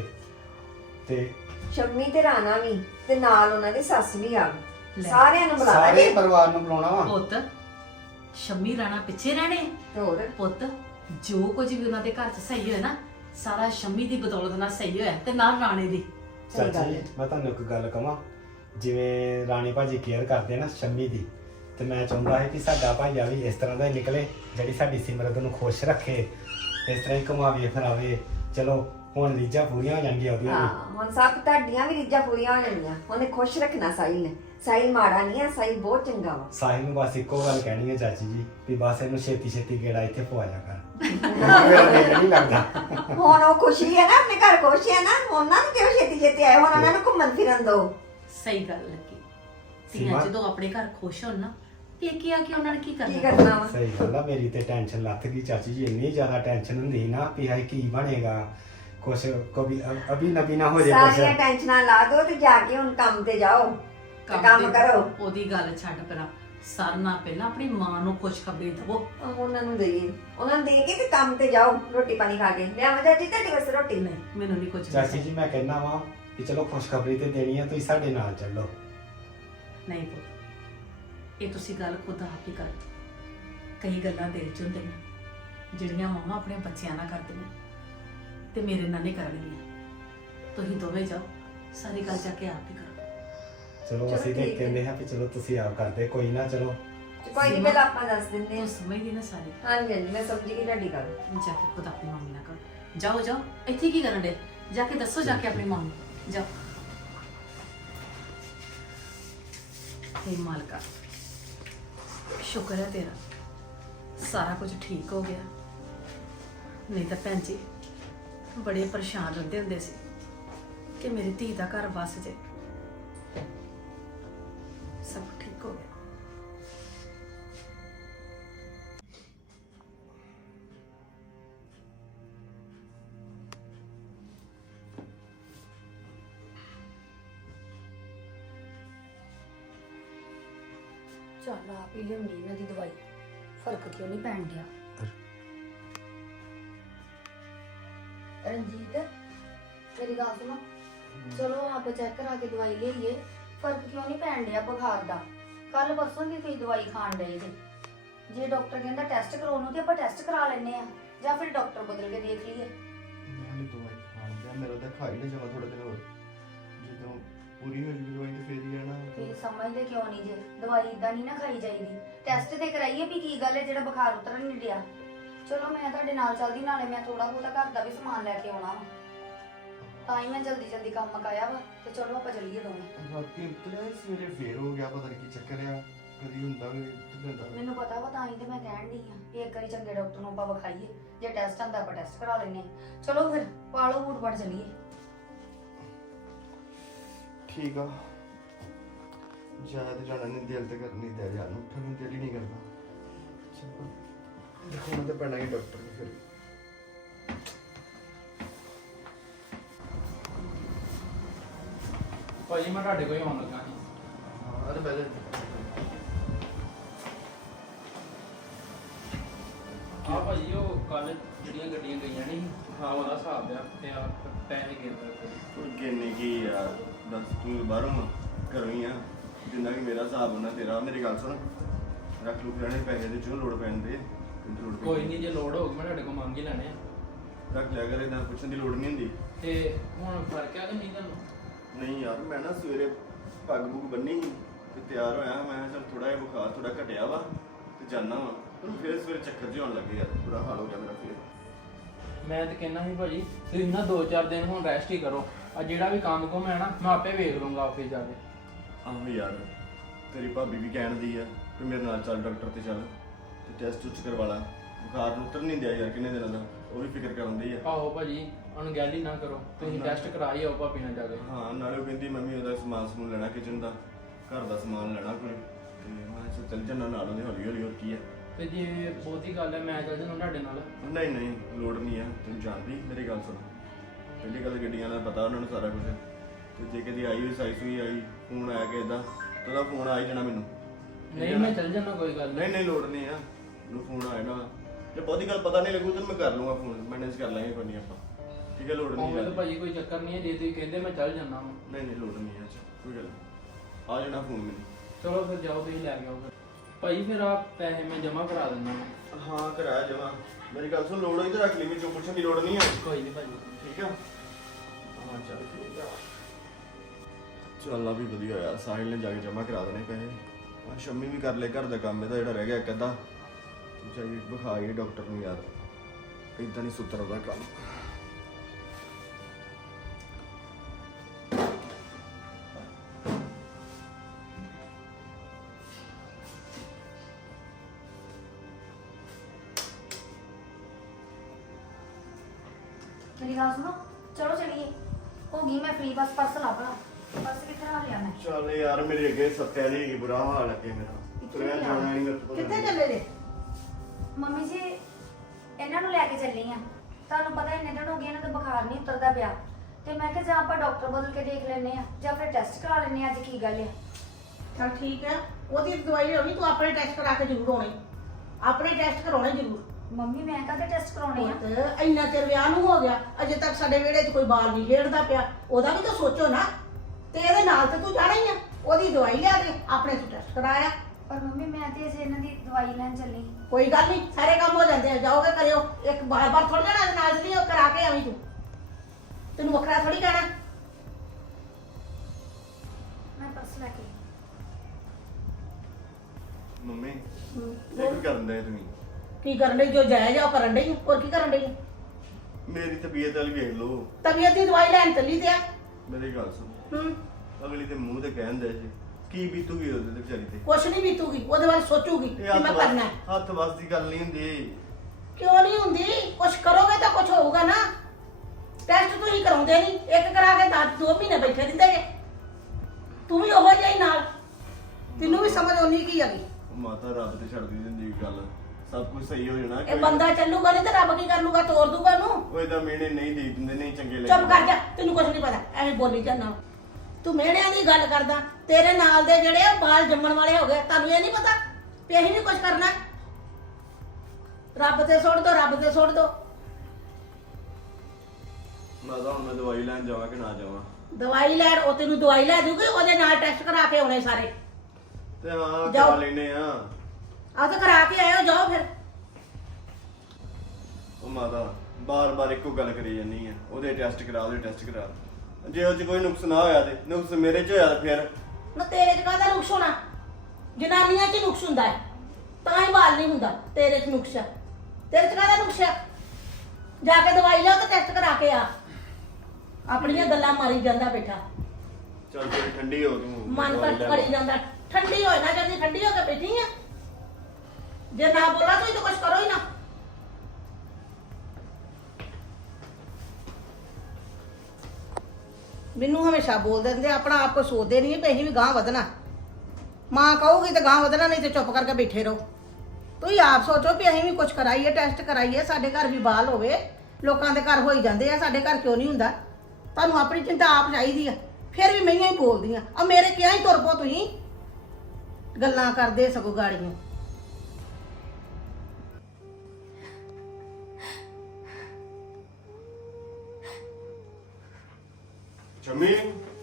ਤੇ ਸ਼ੰਮੀ ਤੇ ਰਾਣਾ ਵੀ ਤੇ ਨਾਲ ਉਹਨਾਂ ਦੀ ਸੱਸ ਵੀ ਆ ਗਈ। ਲੈ। ਸਾਰਿਆਂ ਨੂੰ ਸਾਰੇ ਬੁਲਾਵਾਂਗੇ। ਪਰਿਵਾਰ ਨੂੰ ਬੁਲਾਉਣਾ ਵਾ। ਪੁੱਤ ਸ਼ੰਮੀ ਰਾਣਾ ਪਿੱਛੇ ਰਹਿਣੇ। ਹੋਰ ਪੁੱਤ ਜੋ ਕੁਝ ਵੀ ਉਹਨਾਂ ਦੇ ਘਰ 'ਚ ਸਹੀ ਹੋਇਆ ਨਾ, ਸਾਰਾ ਸ਼ੰਮੀ ਦੀ ਬਦੌਲਤ ਨਾਲ ਸਹੀ ਹੋਇਆ, ਤੇ ਨਾਲ ਰਾਣੇ ਦੀ। ਸਹੀ ਗੱਲ ਚਾਚੀ ਹੈ। ਮੈਂ ਤੁਹਾਨੂੰ ਇੱਕ ਗੱਲ ਕਹਾਂ, ਜਿਵੇਂ ਰਾਣੀ ਭਾਜੀ ਕੇਅਰ ਕਰਦੇ ਨਾ ਸ਼ੰਮੀ ਦੀ, ਤੇ ਮੈਂ ਚਾਹੁੰਦਾ ਹੈ ਕਿ ਸਾਡਾ ਭਾਈਆ ਵੀ ਇਸ ਤਰ੍ਹਾਂ ਦਾ ਹੀ ਨਿਕਲੇ, ਜਿਹੜੀ ਸਾਡੀ ਸਿਮਰਤ ਨੂੰ ਖੁਸ਼ ਰੱਖੇ, ਇਸ ਤਰ੍ਹਾਂ ਹੀ ਘੁਮਾਵੇ ਫਿਰਾਵੇ। ਚਲੋ ਹੁਣ ਰੀਝਾਂ ਪੂਰੀਆਂ ਹੋ ਜਾਣਗੀਆਂ ਉਹਦੀਆਂ ਹਾਂ, ਵੀ। ਹੁਣ ਸਭ ਤੁਹਾਡੀਆਂ ਵੀ ਰੀਝਾਂ ਪੂਰੀਆਂ ਹੋ ਜਾਣੀਆਂ। ਉਹਨੇ ਖੁਸ਼ ਰੱਖਣਾ ਸਾਹਿਲ ਨੇ। ਸਾਹਿਲ ਮਾੜਾ ਨਹੀਂ ਆ, ਸਾਹਿਲ ਬਹੁਤ ਚੰਗਾ ਵਾ। ਸਾਹਿਲ ਨੂੰ ਬਸ ਇੱਕੋ ਗੱਲ ਕਹਿਣੀ ਹੈ ਚਾਚੀ ਜੀ, ਵੀ ਬਸ ਇਹਨੂੰ ਛੇਤੀ ਛੇਤੀ ਗੇੜਾ ਇੱਥੇ ਪਵਾ ਜਾ ਕਰ। ਮੇਰਾ ਦਿਲ ਨਹੀਂ ਲੱਗਦਾ। ਹੁਣ ਉਹ ਖੁਸ਼ੀ ਹੈ ਨਾ, ਆਪਣੇ ਘਰ ਖੁਸ਼ ਹੈ ਨਾ, ਉਹਨਾਂ ਨੂੰ ਕਿਉਂ ਛੇਤੀ ਛੇਤੀ ਆਏ, ਹੁਣ ਉਹਨਾਂ ਨੂੰ ਘੁੰਮਣ ਫਿਰਨ ਦਿਓ। ਸਹੀ ਗੱਲ ਲੱਗੀ। ਧੀਆਂ ਸੀਮਾ। ਜਦੋਂ ਆਪਣੇ ਘਰ ਖੁਸ਼ ਹੋਣ ਨਾ, ਪੇਕੇ ਆ ਕੇ ਉਹਨਾਂ ਨੇ ਕੀ ਕੀ ਕਰਨਾ? ਕਰਨਾ ਵਾ? ਸਹੀ ਗੱਲ ਆ, ਮੇਰੀ ਤੇ ਟੈਨਸ਼ਨ ਲੱਥ ਗਈ ਚਾਚੀ ਜੀ। ਇੰਨੀ ਜ਼ਿਆਦਾ ਟੈਨਸ਼ਨ ਹੁੰਦੀ ਸੀ ਨਾ ਵੀ ਹਾਏ ਕੀ ਬਣੇਗਾ, ਕੁਛ ਕभी ਅਭੀ ਨਬੀ ਨਾ ਹੋ ਜਾਏ ਸਾਰੀਆਂ ਕੁਛ। ਟੈਨਸ਼ਨਾਂ ਲਾ ਦਿਓ ਤੇ ਜਾ ਕੇ ਹੁਣ ਕੰਮ ਤੇ ਜਾਓ ਤੇ ਕੰਮ ਤੇ ਕਰੋ। ਉਹਦੀ ਗੱਲ ਛੱਡ ਪਰਾਂ, ਸਾਰਿਆਂ ਨਾਲ ਪਹਿਲਾਂ ਆਪਣੀ ਮਾਂ ਨੂੰ ਖੁਸ਼ਖਬਰੀ ਦਵੋ। ਆਹ, ਉਹਨਾਂ ਨੂੰ ਦੇਈਏ, ਉਹਨਾਂ ਨੂੰ ਦੇ ਕੇ ਤੇ ਕੰਮ ਤੇ ਜਾਓ, ਰੋਟੀ ਪਾਣੀ ਖਾ ਕੇ ਲਿਆਵਾਂ ਚਾਚੀ ਤੁਹਾਡੇ ਵਾਸਤੇ ਰੋਟੀ। ਨਹੀਂ ਮੈਨੂੰ ਨਹੀਂ ਕੁਝ ਚਾਚੀ ਜੀ ਮੈਂ ਕਹਿੰਦਾ ਵਾਂ ਕਿ ਚਲੋ ਖੁਸ਼ਖਬਰੀ ਤੇ ਦੇਣੀ ਆ, ਤੁਸੀਂ ਸਾਡੇ ਨਾਲ ਚੱਲੋ। ਨਹੀਂ ਪੁੱਤ, ਇਹ ਤੁਸੀਂ ਗੱਲ ਖੁਦ ਆਪ ਹੀ ਕਰੋ। ਕਈ ਗੱਲਾਂ ਦਿਲ ਚ ਹੁੰਦੀਆਂ ਜਿਹੜੀਆਂ ਮਾਵਾਂ ਆਪਣੇ ਬੱਚਿਆਂ ਨਾਲ ਕਰਦੀਆਂ ਤੇ ਮੇਰੇ ਨਾਲ ਨਹੀਂ ਕਰਨਗੀਆਂ। ਤੁਸੀਂ ਦੋਵੇਂ ਜਾਓ, ਸਾਰੀ ਗੱਲ ਜਾ ਕੇ ਆਪ ਹੀ ਕਰੋ। ਚਲੋ ਚਲੋ ਅਸੀਂ ਤੇ ਠੀਕ ਹੈ। ਕਹਿੰਦੇ ਹਾਂ ਕਿ ਚਲੋ ਤੁਸੀਂ ਆਪ ਕਰਦੇ, ਕੋਈ ਨਾ। ਚਲੋ ਕੋਈ ਨਹੀਂ, ਪਹਿਲਾਂ ਆਪਾਂ ਦੱਸ ਦਿੰਦੇ ਹਾਂ। ਤੂੰ ਸਮਝਦੀ ਨਾ ਸਾਰੀ। ਹਾਂਜੀ ਹਾਂਜੀ, ਮੈਂ ਸਮਝ ਗਈ ਤੁਹਾਡੀ ਗੱਲ। ਜਾ ਕੇ ਖੁਦ ਆਪਣੀ ਮੰਮੀ ਨਾਲ ਕਰੋ। ਜਾਓ ਜਾਓ, ਇੱਥੇ ਕੀ ਕਰਨ ਦੇ? ਜਾ ਕੇ ਦੱਸੋ ਜਾ ਕੇ ਆਪਣੀ ਮਾਂ ਨੂੰ। ਜਾਓ। ਹੇ ਮਾਲਕਾ, ਸ਼ੁਕਰ ਹੈ ਤੇਰਾ, ਸਾਰਾ ਕੁਝ ਠੀਕ ਹੋ ਗਿਆ। ਨਹੀਂ ਤਾਂ ਭੈਣ ਜੀ ਬੜੇ ਪਰੇਸ਼ਾਨ ਰਹਿੰਦੇ ਹੁੰਦੇ ਸੀ ਕਿ ਮੇਰੀ ਧੀ ਦਾ ਘਰ ਵਸ ਜੇ। ਸਭ ਠੀਕ ਹੋ ਗਿਆ। ਚੱਲ ਆਪ ਹੀ ਲਿਆਉਣੀ ਇਹਨਾਂ ਦੀ ਦਵਾਈ, ਫਰਕ ਕਿਉਂ ਨਹੀਂ ਪੈਣ ਡਿਆ। ਰਣਜੀਤ ਮੇਰੀ ਗੱਲ ਸੁਣੋ, ਚਲੋ ਆਪ ਚੈੱਕ ਕਰਾ ਕੇ ਦਵਾਈ ਲਈਏ। ਫਰਕ ਕਿਉਂ ਨਹੀਂ ਪੈਣ ਡਿਆ ਬੁਖਾਰ ਦਾ? ਕੱਲ ਪਰਸੋਂ ਦੀ ਤੁਸੀਂ ਦਵਾਈ ਖਾਣ ਡਏ ਜੇ। ਜੇ ਡਾਕਟਰ ਕਹਿੰਦਾ ਟੈਸਟ ਕਰਾਉਣ ਨੂੰ ਤੇ ਆਪਾਂ ਟੈਸਟ ਕਰਾ ਲੈਨੇ ਆ, ਜਾਂ ਫਿਰ ਡਾਕਟਰ ਬਦਲ ਕੇ ਦੇਖ ਲਈਏ। ਮੈਂ ਨਹੀਂ ਦਵਾਈ ਖਾਣ ਦਿਆ, ਮੇਰਾ ਤਾਂ ਖਾ ਹੀ ਨਾ ਜਾਵਾ ਥੋੜਾ ਦਿਨ ਹੋਰ। ਜਦੋਂ ਪੂਰੀ ਹੋ ਜੂਗੀ ਦਵਾਈ ਤੇ ਫੇਰ ਹੀ ਆਣਾ। ਤੁਸੀਂ ਸਮਝਦੇ ਕਿਉਂ ਨਹੀਂ ਜੇ? ਦਵਾਈ ਇਦਾਂ ਨਹੀਂ ਨਾ ਖਾਈ ਜਾਈਦੀ। ਟੈਸਟ ਤੇ ਕਰਾਈਏ ਵੀ ਕੀ ਗੱਲ ਹੈ ਜਿਹੜਾ ਬੁਖਾਰ ਉਤਰ ਨਹੀਂ ਡਿਆ। ਚਲੋ ਮੈਂ ਤੁਹਾਡੇ ਨਾਲ ਚੱਲਦੀ, ਨਾਲੇ ਮੈਂ ਥੋੜਾ ਬਹੁਤਾ ਘਰ ਦਾ ਵੀ ਸਮਾਨ ਲੈ ਕੇ ਆਉਣਾ ਵਾ। ਤਾਂ ਹੀ ਮੈਂ ਜਲਦੀ ਜਲਦੀ ਕੰਮ ਮਕਾਇਆ ਵਾ ਤੇ ਚਲੋ ਆਪਾਂ ਚੱਲੀਏ ਦੋਵੇਂ। ਰਾਤੀ ਉਤਰਿਆ ਸਵੇਰੇ ਫੇਰ ਹੋ ਗਿਆ, ਪਤਾ ਨਹੀਂ ਕੀ ਚੱਕਰ ਆ, ਕਦੀ ਹੁੰਦਾ ਵੀ ਹੁੰਦਾ। ਮੈਨੂੰ ਪਤਾ ਵਾ, ਤਾਂ ਹੀ ਤੇ ਮੈਂ ਕਹਿਣ ਡਈ ਆ ਵੀ ਇੱਕ ਵਾਰੀ ਚੰਗੇ ਡਾਕਟਰ ਨੂੰ ਆਪਾਂ ਵਿਖਾਈਏ, ਜੇ ਟੈਸਟ ਆਂਦਾ ਆਪਾਂ ਟੈਸਟ ਕਰਾ ਲੈਨੇ ਆ। ਚਲੋ ਫਿਰ ਪਾਲੋ ਬੂਟ ਬਣ ਚੱਲੀਏ। ਠੀਕ ਆ, ਜਾਇਦ ਜਾਣਾ ਨਹੀਂ, ਦਿਲ ਤੇ ਕਰਨੀ ਦਿਆ ਯਾਰ ਨੂੰ, ਉੱਠਣ ਨੂੰ ਦਿਲ ਹੀ ਨਹੀਂ ਕਰਦਾ। ਚਲੋ ਦਿਖਾਉਣਾ ਤੇ ਪੈਣਾ ਹੀ ਡਾਕਟਰ ਨੂੰ ਫਿਰ। ਭਾਜੀ ਮੈਂ ਤੁਹਾਡੇ ਕੋਲ ਹੀ ਆਉਣ ਲੱਗਾ ਸੀ। ਹਾਂ ਅਰੇ ਪਹਿਲੇ ਆ ਭਾਜੀ ਉਹ ਕੱਲ ਜਿਹੜੀਆਂ ਗੱਡੀਆਂ ਗਈਆਂ ਨਹੀਂ, ਹਾਂ ਉਹਦਾ ਹਿਸਾਬ ਆ ਤੇ ਆ ਪੈਸੇ ਗਿਣਦਾ ਕੋਈ। ਤੂੰ ਕਿੰਨੇ ਕੀ ਯਾਰ, ਦੱਸ ਤੂੰ ਬਾਹਰੋਂ ਆ, ਘਰੋਂ ਹੀ ਆ, ਜਿੰਨਾ ਕਿ ਮੇਰਾ ਹਿਸਾਬ ਹੁੰਦਾ ਤੇਰਾ। ਮੇਰੀ ਗੱਲ ਸੁਣ, ਰੱਖ ਲੂ ਲੈਣੇ ਪੈਸੇ ਦੇ ਚੋਂ ਲੋੜ ਪੈਣ ਦੇ, ਤੈਨੂੰ ਲੋੜ ਕੋਈ ਨਹੀਂ, ਜੇ ਲੋੜ ਹੋਊਗੀ ਮੈਂ ਤੁਹਾਡੇ ਕੋਲ ਮੰਗ ਹੀ ਲੈਣੇ ਆ। ਰੱਖ ਲਿਆ ਕਰ, ਇਦਾਂ ਪੁੱਛਣ ਦੀ ਲੋੜ ਨਹੀਂ ਹੁੰਦੀ। ਤੇ ਹੁਣ ਫਰਕ ਆ ਕਿ ਨਹੀਂ ਤੁਹਾਨੂੰ? ਨਹੀਂ ਯਾਰ, ਮੈਂ ਨਾ ਸਵੇਰੇ ਪੱਗ ਪੁੱਗ ਬੰਨੀ ਸੀ ਤੇ ਤਿਆਰ ਹੋਇਆ, ਮੈਂ ਕਿਹਾ ਚੱਲ ਥੋੜਾ ਜਿਹਾ ਬੁਖਾਰ ਥੋੜਾ ਘਟਿਆ ਵਾ ਤੇ ਜਾਣਾ ਵਾ, ਪਰ ਫਿਰ ਸਵੇਰੇ ਚੱਕਰ ਜਿਹੇ ਆਉਣ ਲੱਗੇ ਯਾਰ, ਬੁਰਾ ਹਾਲ ਹੋ ਗਿਆ ਮੇਰਾ ਫਿਰ। ਮੈਂ ਤੇ ਕਹਿੰਦਾ ਸੀ ਭਾਜੀ ਤੁਸੀਂ ਨਾ ਦੋ ਚਾਰ ਦਿਨ ਹੁਣ ਰੈਸਟ ਹੀ ਕਰੋ। ਆ ਜਿਹੜਾ ਵੀ ਕੰਮ ਕੁਮ ਹੈ ਨਾ ਮੈਂ ਆਪੇ ਵੇਖ ਲੂੰਗਾ ਆਫਿਸ ਜਾ ਕੇ। ਆਹੋ ਯਾਰ, ਤੇਰੀ ਭਾਬੀ ਵੀ ਕਹਿਣ ਦੀ ਆ ਕਿ ਮੇਰੇ ਨਾਲ ਚੱਲ ਡਾਕਟਰ ਤੇ ਚੱਲ ਤੇ ਟੈਸਟ ਟੁਸਟ ਕਰਵਾ ਲਾ। ਬੁਖਾਰ ਨੂੰ ਉਤਰ ਨਹੀਂ ਦਿਆ ਯਾਰ ਕਿੰਨੇ ਦਿਨਾਂ ਦਾ, ਉਹ ਵੀ ਫਿਕਰ ਕਰਨ ਦੀ ਆ। ਆਹੋ ਭਾਜੀ ਅਣਗਹਿਲੀ ਨਾ ਕਰੋ, ਤੁਸੀਂ ਨਾ। ਟੈਸਟ ਕਰਾ ਹੀ ਆਓ ਭਾਬੀ ਨਾਲ ਜਾ ਕੇ। ਹਾਂ, ਨਾਲੇ ਉਹ ਕਹਿੰਦੀ ਮੰਮੀ ਉਹਦਾ ਸਮਾਨ ਸਮੂਨ ਲੈਣਾ, ਕਿਚਨ ਦਾ ਘਰ ਦਾ ਸਮਾਨ ਲੈਣਾ ਕੋਈ, ਤੇ ਮੈਂ ਕਿਹਾ ਚੱਲ ਜੰਨਾ ਨਾਲ ਉਹਦੇ ਹੌਲੀ ਹੌਲੀ, ਹੋਰ ਕੀ ਆ। ਤੇ ਜੇ ਬਹੁਤੀ ਗੱਲ ਹੈ ਮੈਂ ਚੱਲ ਜਾਣਾ ਤੁਹਾਡੇ ਨਾਲ। ਨਹੀਂ ਨਹੀਂ ਲੋੜ ਨਹੀਂ ਆ, ਤੈਨੂੰ ਜਾਣਦੀ। ਮੇਰੀ ਗੱਲ ਸੁਣ, ਪਹਿਲੀ ਗੱਲ ਗੱਡੀਆਂ ਦਾ ਪਤਾ ਉਹਨਾਂ ਨੂੰ ਸਾਰਾ ਕੁਝ, ਤੇ ਜੇ ਕਦੀ ਆਈ ਹੋਈ ਸਾਈ ਸੂਈ ਆਈ ਫੋਨ ਆਇਆ ਕਿ ਇਦਾਂ ਤਾਂ ਉਹਦਾ ਫੋਨ ਆ ਹੀ ਜਾਣਾ ਮੈਨੂੰ। ਨਹੀਂ ਮੈਂ ਚੱਲ ਜਾਣਾ, ਕੋਈ ਗੱਲ ਨਹੀਂ ਨਹੀਂ ਲੋੜ ਨਹੀਂ ਆ, ਮੈਨੂੰ ਫੋਨ ਆਇਆ ਨਾ, ਜੇ ਬਹੁਤੀ ਗੱਲ ਪਤਾ ਨਹੀਂ ਲੱਗੂ ਤਾਂ ਮੈਂ ਕਰ ਲੂੰਗਾ ਫੋਨ, ਮੈਨੇਜ ਕਰ ਲਾਂਗੇ ਕੋਈ ਨਹੀਂ ਆਪਾਂ, ਠੀਕ ਹੈ। ਲੋੜ ਨਹੀਂ ਉਹ ਯਾਰ। ਭਾਜੀ ਕੋਈ ਚੱਕਰ ਨਹੀਂ ਹੈ, ਜੇ ਤੁਸੀਂ ਕਹਿੰਦੇ ਮੈਂ ਚੱਲ ਜਾਣਾ ਵਾ। ਨਹੀਂ ਨਹੀਂ ਲੋੜ ਨਹੀਂ ਆ, ਕੋਈ ਗੱਲ ਨੀ। ਆ ਜਾਣਾ ਫੋਨ ਮੈਨੂੰ। ਚਲੋ ਫਿਰ ਜਾਓ, ਤੁਸੀਂ ਲੈ ਕੇ ਆਓ ਫਿਰ। ਭਾਈ ਫਿਰ ਆਪ ਪੈਸੇ ਮੈਂ ਜਮ੍ਹਾਂ ਕਰਾ ਦਿੰਦਾ ਵਾ। ਹਾਂ ਕਰਾਇਆ ਜਮਾ। ਮੇਰੀ ਗੱਲ ਸੁਣ, ਲੋੜ ਹੋਈ ਤਾਂ ਰੱਖ ਲਈ, ਵਿੱਚੋਂ ਪੁੱਛਣ ਦੀ ਲੋੜ ਨਹੀਂ ਹੈ। ਕੋਈ ਨਹੀਂ ਭਾਜੀ। ਠੀਕ ਆ, ਹਾਂ ਚੱਲ ਠੀਕ ਆ। ਚੱਲ ਆ ਵੀ ਵਧੀਆ ਯਾਰ, ਸਾਹਿਲ ਨੇ ਜਾ ਕੇ ਜਮਾ ਕਰਾ ਦੇਣੇ ਪੈਸੇ। ਆ ਸ਼ੰਮੀ ਵੀ ਕਰ ਲੈ ਘਰ ਦਾ ਕੰਮ, ਇਹਦਾ ਜਿਹੜਾ ਰਹਿ ਗਿਆ ਇੱਕ ਅੱਧਾ ਚਾਹੀਏ ਵਿਖਾ ਗਏ ਡਾਕਟਰ ਨੂੰ ਯਾਰ, ਇਦਾਂ ਨਹੀਂ ਸੁੱਤਰ ਉਹਦਾ ਕੰਮ। ਮੇਰੀ ਗੱਲ ਸੁਣੋ, ਚਲੋ ਚੱਲੀਏ। ਹੋ ਗਈ ਮੈਂ ਫ੍ਰੀ, ਬਸ ਪਰਸ ਲੱਭ ਲਾ। ਪਰਸ ਕਿੱਥੇ ਰੱਖ ਲਿਆ ਮੈਂ? ਚੱਲ ਯਾਰ, ਮੇਰੇ ਅੱਗੇ ਸੱਤਿਆ ਦੀ ਹੈਗੀ, ਬੁਰਾ ਹਾਲ ਲੱਗੇ ਮੇਰਾ। ਤੁਰਿਆ ਜਾਣਾ ਨਹੀਂ ਮੇਰੇ ਤੋਂ। ਕਿੱਥੇ ਚੱਲੇ ਜੇ? ਮੰਮੀ ਜੀ ਇਹਨਾਂ ਨੂੰ ਲੈ ਕੇ ਚੱਲੀ ਆ। ਤੁਹਾਨੂੰ ਪਤਾ ਇੰਨੇ ਦਿਨ ਹੋ ਗਏ ਇਹਨਾਂ ਦਾ ਬੁਖਾਰ ਨਹੀਂ ਉਤਰਦਾ ਪਿਆ, ਤੇ ਮੈਂ ਕਿਹਾ ਜਾਂ ਆਪਾਂ ਡਾਕਟਰ ਬਦਲ ਕੇ ਦੇਖ ਲੈਨੇ ਆ ਜਾਂ ਫਿਰ ਟੈਸਟ ਕਰਾ ਲੈਨੇ ਆ। ਅੱਜ ਕੀ ਗੱਲ ਹੈ? ਚਲ ਠੀਕ ਹੈ, ਉਹਦੀ ਦਵਾਈ ਹੋਣੀ, ਤੂੰ ਆਪਣੇ ਟੈਸਟ ਕਰਾ ਕੇ ਜ਼ਰੂਰ ਆਉਣੇ, ਆਪਣੇ ਟੈਸਟ ਕਰਾਉਣੇ ਜ਼ਰੂਰ। ਮੰਮੀ ਮੈਂ ਕਾਹਦੇ ਟੈਸਟ ਕਰਾਉਣੇ ਆ? ਪੁੱਤ ਇੰਨਾ ਚਿਰ ਵਿਆਹ ਨੂੰ ਹੋ ਗਿਆ, ਅਜੇ ਤੱਕ ਸਾਡੇ ਵਿਹੜੇ 'ਚ ਕੋਈ ਬਾਲ ਨਹੀਂ ਖੇਡਦਾ ਪਿਆ, ਉਹਦਾ ਵੀ ਤਾਂ ਸੋਚੋ ਨਾ। ਤੇ ਇਹਦੇ ਨਾਲ ਤੇ ਤੂੰ ਜਾਣਾ ਹੀ ਆ, ਉਹਦੀ ਦਵਾਈ ਲਿਆ ਦੇ, ਆਪਣੇ ਤੂੰ ਟੈਸਟ ਕਰਾਇਆ। ਪਰ ਮੰਮੀ ਮੈਂ ਤੇ ਅਜੇ ਇਹਨਾਂ ਦੀ ਦਵਾਈ ਲੈਣ ਚੱਲੀ। ਕੋਈ ਗੱਲ ਨਹੀਂ, ਸਾਰੇ ਕੰਮ ਹੋ ਜਾਂਦੇ ਆ, ਜਾਓਗੇ ਕਰਿਓ। ਇੱਕ ਬਾਰ ਬਾਰ ਥੋੜੀ ਜਾਣਾ ਨਾਲ ਨਹੀਂ, ਉਹ ਕਰਾ ਕੇ ਆਵੀਂ ਤੂੰ, ਤੈਨੂੰ ਵੱਖਰਾ ਥੋੜੀ ਕਹਿਣਾ। ਮੈਂ ਪਰਸ ਲੈ ਕੇ। ਮੰਮੀ ਹਮ, ਇਹ ਕੀ ਕਰਨ ਦੇ ਤੁਸੀਂ? ਕੀ ਕਰਨ ਡਈ? ਜੋ ਜਾਇਜ਼ ਆ ਉਹ ਕਰਨ ਡਈ, ਹੋਰ ਕੀ ਕਰਨ ਡਈ? ਮੇਰੀ ਤਬੀਅਤ ਵਾਲੀ ਵੇਖ ਲਓ। ਤਬੀਅਤ ਦੀ ਦਵਾਈ ਲੈਣ ਚੱਲੀ ਤੇ ਆ। ਮੇਰੀ ਗੱਲ ਸੁਣ, ਹੂੰ, ਅਗਲੀ ਤੇ ਮੂੰਹ ਤੇ ਕਹਿੰਦੇ ਸੀ ਕੀ ਬੀਤੂਗੀ ਉਹਦੇ ਤੇ ਵਿਚਾਰੀ ਤੇ। ਕੁਛ ਨਹੀਂ ਬੀਤੂਗੀ, ਉਹਦੇ ਬਾਰੇ ਸੋਚੂਗੀ ਇਹ ਕਿ ਹੱਥ ਮੈਂ ਵੱਸ- ਕਰਨਾ ਹੈ। ਹੱਥ ਵੱਸ ਦੀ ਗੱਲ ਨਹੀਂ ਹੁੰਦੀ। ਕਿਉਂ ਨਹੀਂ ਹੁੰਦੀ? ਕੁਛ ਕਰੋਗੇ ਤਾਂ ਕੁਛ ਹੋਊਗਾ ਨਾ। ਟੈਸਟ ਤੁਸੀਂ ਕਰਾਉਂਦੇ ਨਹੀਂ, ਇੱਕ ਕਰਾ ਕੇ ਦਸ ਦੋ ਮਹੀਨੇ ਬੈਠੇ ਰਹਿੰਦੇ ਜੇ। ਤੂੰ ਵੀ ਉਹੋ ਜਿਹਾ ਹੀ ਨਾਲ, ਤੈਨੂੰ ਵੀ ਸਮਝ ਆਉਣੀ ਕੀ ਹੈਗੀ। ਉਹ ਮਾਤਾ ਰੱਬ ਤੇ ਛੱਡਦੀ ਦਿੰਦੀ ਗੱਲ, ਸਭ ਕੁਝ ਸਹੀ ਹੋ ਜਾਣਾ। ਇਹ ਬੰਦਾ ਚੱਲੂਗਾ ਨਹੀਂ ਤੇ ਰੱਬ ਕੀ ਕਰ ਲੂਗਾ? ਤੋੜ ਦੂਗਾ ਇਹਨੂੰ। ਉਹ ਇਹਦਾ ਮਿਹਣੇ ਨਹੀਂ ਦੇ ਦਿੰਦੇ, ਨਹੀਂ ਚੰਗੇ ਲੱਗਦੇ। ਚੁੱਪ ਕਰ ਜਾ, ਤੈਨੂੰ ਕੁਛ ਨਹੀਂ ਪਤਾ, ਐਵੇਂ ਬੋਲੀ ਜਾਂਦਾ। ਤੂੰ ਮਿਹਣਿਆਂ ਦੀ ਗੱਲ ਕਰਦਾ, ਤੇਰੇ ਨਾਲ ਦੇ ਜਿਹੜੇ ਆ ਬਾਲ ਜੰਮਣ ਵਾਲੇ ਹੋ ਗਏ, ਤੁਹਾਨੂੰ ਇਹ ਨਹੀਂ ਪਤਾ ਵੀ ਅਸੀਂ ਵੀ ਕੁਛ ਕਰਨਾ। ਰੱਬ ਤੇ ਸੁੱਟ ਦੋ, ਰੱਬ ਤੇ ਸੁੱਟ ਦੋ। ਮਾਤਾ ਹੁਣ ਮੈਂ ਦਵਾਈ ਲੈਣ ਜਾਵਾਂ ਕਿ ਨਾ ਜਾਵਾਂ? ਦਵਾਈ ਲੈਣ ਉਹ ਤੈਨੂੰ ਦਵਾਈ ਲੈ ਦੂਗੀ, ਉਹਦੇ ਨਾਲ ਟੈਸਟ ਕਰਾ ਕੇ ਆਉਣੇ ਸਾਰੇ। ਤੇ ਹਾਂ ਜਾਓ। ਕਰਾ ਲੈਨੇ ਆ। ਆਹ ਤਾਂ ਕਰਾ ਕੇ ਆਇਓ, ਜਾਓ ਫਿਰ। ਉਹ ਮਾਤਾ ਬਾਰ-ਬਾਰ ਇੱਕੋ ਗੱਲ ਕਰੀ ਜਾਂਦੀ ਆ, ਉਹਦੇ ਟੈਸਟ ਕਰਾ, ਉਹਦੇ ਟੈਸਟ ਕਰਾ। ਜੇ ਉਹ ਚ ਕੋਈ ਨੁਕਸ ਨਾ ਹੋਇਆ ਤੇ ਨੁਕਸ ਮੇਰੇ ਚ ਹੋਇਆ ਤੇ ਫਿਰ ਨਾ ਤੇਰੇ ਚ ਕਾਹਦਾ ਨੁਕਸ ਹੋਣਾ? ਜਨਾਨੀਆਂ ਚ ਨੁਕਸ ਹੁੰਦਾ ਹੈ, ਤਾਂ ਹੀ ਬਾਲ ਨਹੀਂ ਹੁੰਦਾ। ਤੇਰੇ ਚ ਨੁਕਸ ਹੈ, ਤੇਰੇ ਚ ਕਾਹਦਾ ਨੁਕਸ ਹੈ? ਜਾ ਕੇ ਦਵਾਈ ਲਿਆਓ ਤੇ ਟੈਸਟ ਕਰਾ ਕੇ ਆ। ਆਪਣੀਆਂ ਗੱਲਾਂ ਮਾਰੀ ਜਾਂਦਾ ਬੈਠਾ ਚੱਲ ਫਿਰ ਠੰਡੀ ਹੋ ਤੂੰ ਮਨ ਦਵਾਈ ਪਰ ਲੈ ਕਰੀ ਲਾ। ਜਾਂਦਾ ਠੰਡੀ ਹੋਏ ਨਾ ਜਲਦੀ ਠੰਡੀ ਹੋ ਕੇ ਬੈਠੀ ਆ ਜੇ ਨਾ ਬੋਲਾ ਤੁਸੀਂ ਤਾਂ ਕੁਝ ਕਰੋ ਹੀ ਨਾ ਮੈਨੂੰ ਹਮੇਸ਼ਾ ਬੋਲ ਦਿੰਦੇ ਆਪਣਾ ਆਪ ਕੋ ਸੋਚਦੇ ਨਹੀਂ ਵੀ ਅਸੀਂ ਵੀ ਗਾਂ ਵਧਣਾ ਮਾਂ ਕਹੂਗੀ ਤਾਂ ਗਾਂ ਵਧਣਾ ਨਹੀਂ ਤੇ ਚੁੱਪ ਕਰਕੇ ਬੈਠੇ ਰਹੋ ਤੁਸੀਂ ਆਪ ਸੋਚੋ ਵੀ ਅਸੀਂ ਵੀ ਕੁਝ ਕਰਾਈਏ ਟੈਸਟ ਕਰਾਈਏ ਸਾਡੇ ਘਰ ਵੀ ਬਾਲ ਹੋਵੇ ਲੋਕਾਂ ਦੇ ਘਰ ਹੋਈ ਜਾਂਦੇ ਆ ਸਾਡੇ ਘਰ ਕਿਉਂ ਨਹੀਂ ਹੁੰਦਾ ਤੁਹਾਨੂੰ ਆਪਣੀ ਚਿੰਤਾ ਆਪ ਚਾਹੀਦੀ ਆ ਫਿਰ ਵੀ ਮਈਆਂ ਹੀ ਬੋਲਦੀਆਂ ਆ ਮੇਰੇ ਕਿਹਾ ਹੀ ਤੁਰ ਪੋ ਤੁਸੀਂ ਗੱਲਾਂ ਕਰਦੇ ਸਗੋਂ ਗਾੜੀਆਂ ਸ਼ਮੀ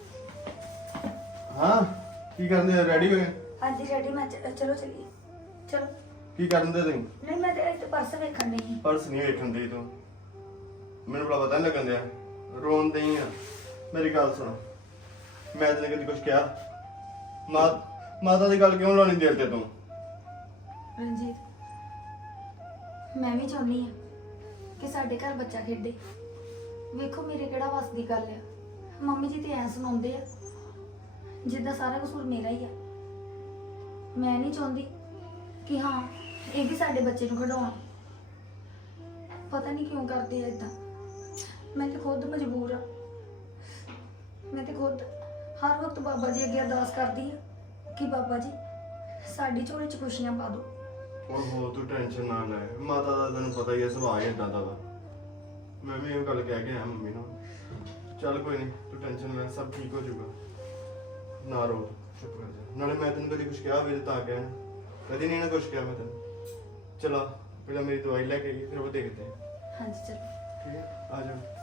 ਹਾਂ ਕੀ ਕਰਦੇ ਰੈਡੀ ਹੋ ਗਏ ਹਾਂਜੀ ਰੈਡੀ ਮੈਂ ਚ- ਚਲੋ ਚਲੀਏ ਚਲੋ ਕੀ ਕਰਨ ਦੇ ਤੁਸੀਂ ਨਹੀਂ ਮੈਂ ਤੇ ਇੱਥੇ ਪਰਸ ਵੇਖਣ ਨਹੀਂ ਪਰਸ ਨਹੀਂ ਵੇਖਣ ਦੀ ਤੂੰ ਮੈਨੂੰ ਬੜਾ ਪਤਾ ਨਹੀਂ ਲੱਗਣ ਦਿਆ ਰੋਣ ਦਈ ਆ ਮੇਰੀ ਗੱਲ ਸੁਣ ਮੈਂ ਤੈਨੂੰ ਕਦੀ ਕੁਝ ਕਿਹਾ ਮਾਂ ਮਾਤਾ ਦੀ ਗੱਲ ਕਿਉਂ ਲਾਉਣੀ ਦਿਲ ਤੇ ਤੂੰ ਰਣਜੀਤ ਮੈਂ ਵੀ ਚਾਹੁੰਦੀ ਆ ਕਿ ਸਾਡੇ ਘਰ ਬੱਚਾ ਖੇਡੇ ਵੇਖੋ ਮੇਰੇ ਕਿਹੜਾ ਵੱਸ ਦੀ ਗੱਲ ਆ ਮੰਮੀ ਜੀ ਤੇ ਐ ਸੁਣਾਉਂਦੇ ਆ ਜਿੱਦਾਂ ਸਾਰਾ ਕਸੂਰ ਮੇਰਾ ਹੀ ਆ ਮੈਂ ਨਹੀਂ ਚਾਹੁੰਦੀ ਕਿ ਹਾਂ ਇਹ ਵੀ ਸਾਡੇ ਬੱਚੇ ਨੂੰ ਖਿਡਾਉਣ ਪਤਾ ਨਹੀਂ ਕਿਉਂ ਕਰਦੇ ਆ ਇਦਾਂ ਮੈਂ ਤੇ ਖੁਦ ਮਜਬੂਰ ਆ ਮੈਂ ਤੇ ਖੁਦ ਹਰ ਵਕਤ ਬਾਬਾ ਜੀ ਅੱਗੇ ਅਰਦਾਸ ਕਰਦੀ ਆ ਕਿ ਬਾਬਾ ਜੀ ਸਾਡੀ ਝੋਲੀ 'ਚ ਖੁਸ਼ੀਆਂ ਪਾ ਦਿਓ ਓਹੋ ਤੂੰ ਟੈਨਸ਼ਨ ਨਾ ਲੈ ਮਾਤਾ ਦਾ ਤੈਨੂੰ ਪਤਾ ਹੀ ਹੈ ਸੁਭਾਅ ਹੀ ਏਦਾਂ ਦਾ ਵਾ ਮੈਂ ਵੀ ਇਹ ਗੱਲ ਕਹਿ ਕੇ ਆਇਆ ਮੰਮੀ ਨੂੰ ਚੱਲ ਕੋਈ ਨਹੀਂ ਤੂੰ ਟੈਨਸ਼ਨ ਲੈ ਸਭ ਠੀਕ ਹੋ ਜਾਊਗਾ ਨਾ ਰੋ ਚੁੱਪ ਕਰ ਜਾ ਨਾਲੇ ਮੈਂ ਤੈਨੂੰ ਕਦੀ ਕੁਝ ਕਿਹਾ ਹੋਵੇ ਤਾਂ ਕਹਿਣ ਕਦੀ ਨਹੀਂ ਨਾ ਕੁਝ ਕਿਹਾ ਮੈਂ ਤੈਨੂੰ ਚਲਾ ਪਹਿਲਾਂ ਮੇਰੀ ਦਵਾਈ ਲੈ ਕੇ ਆਈ ਫਿਰ ਉਹ ਦੇਖਦੇ ਹਾਂ ਹਾਂਜੀ ਚਲੋ ਠੀਕ ਹੈ ਆ ਜਾ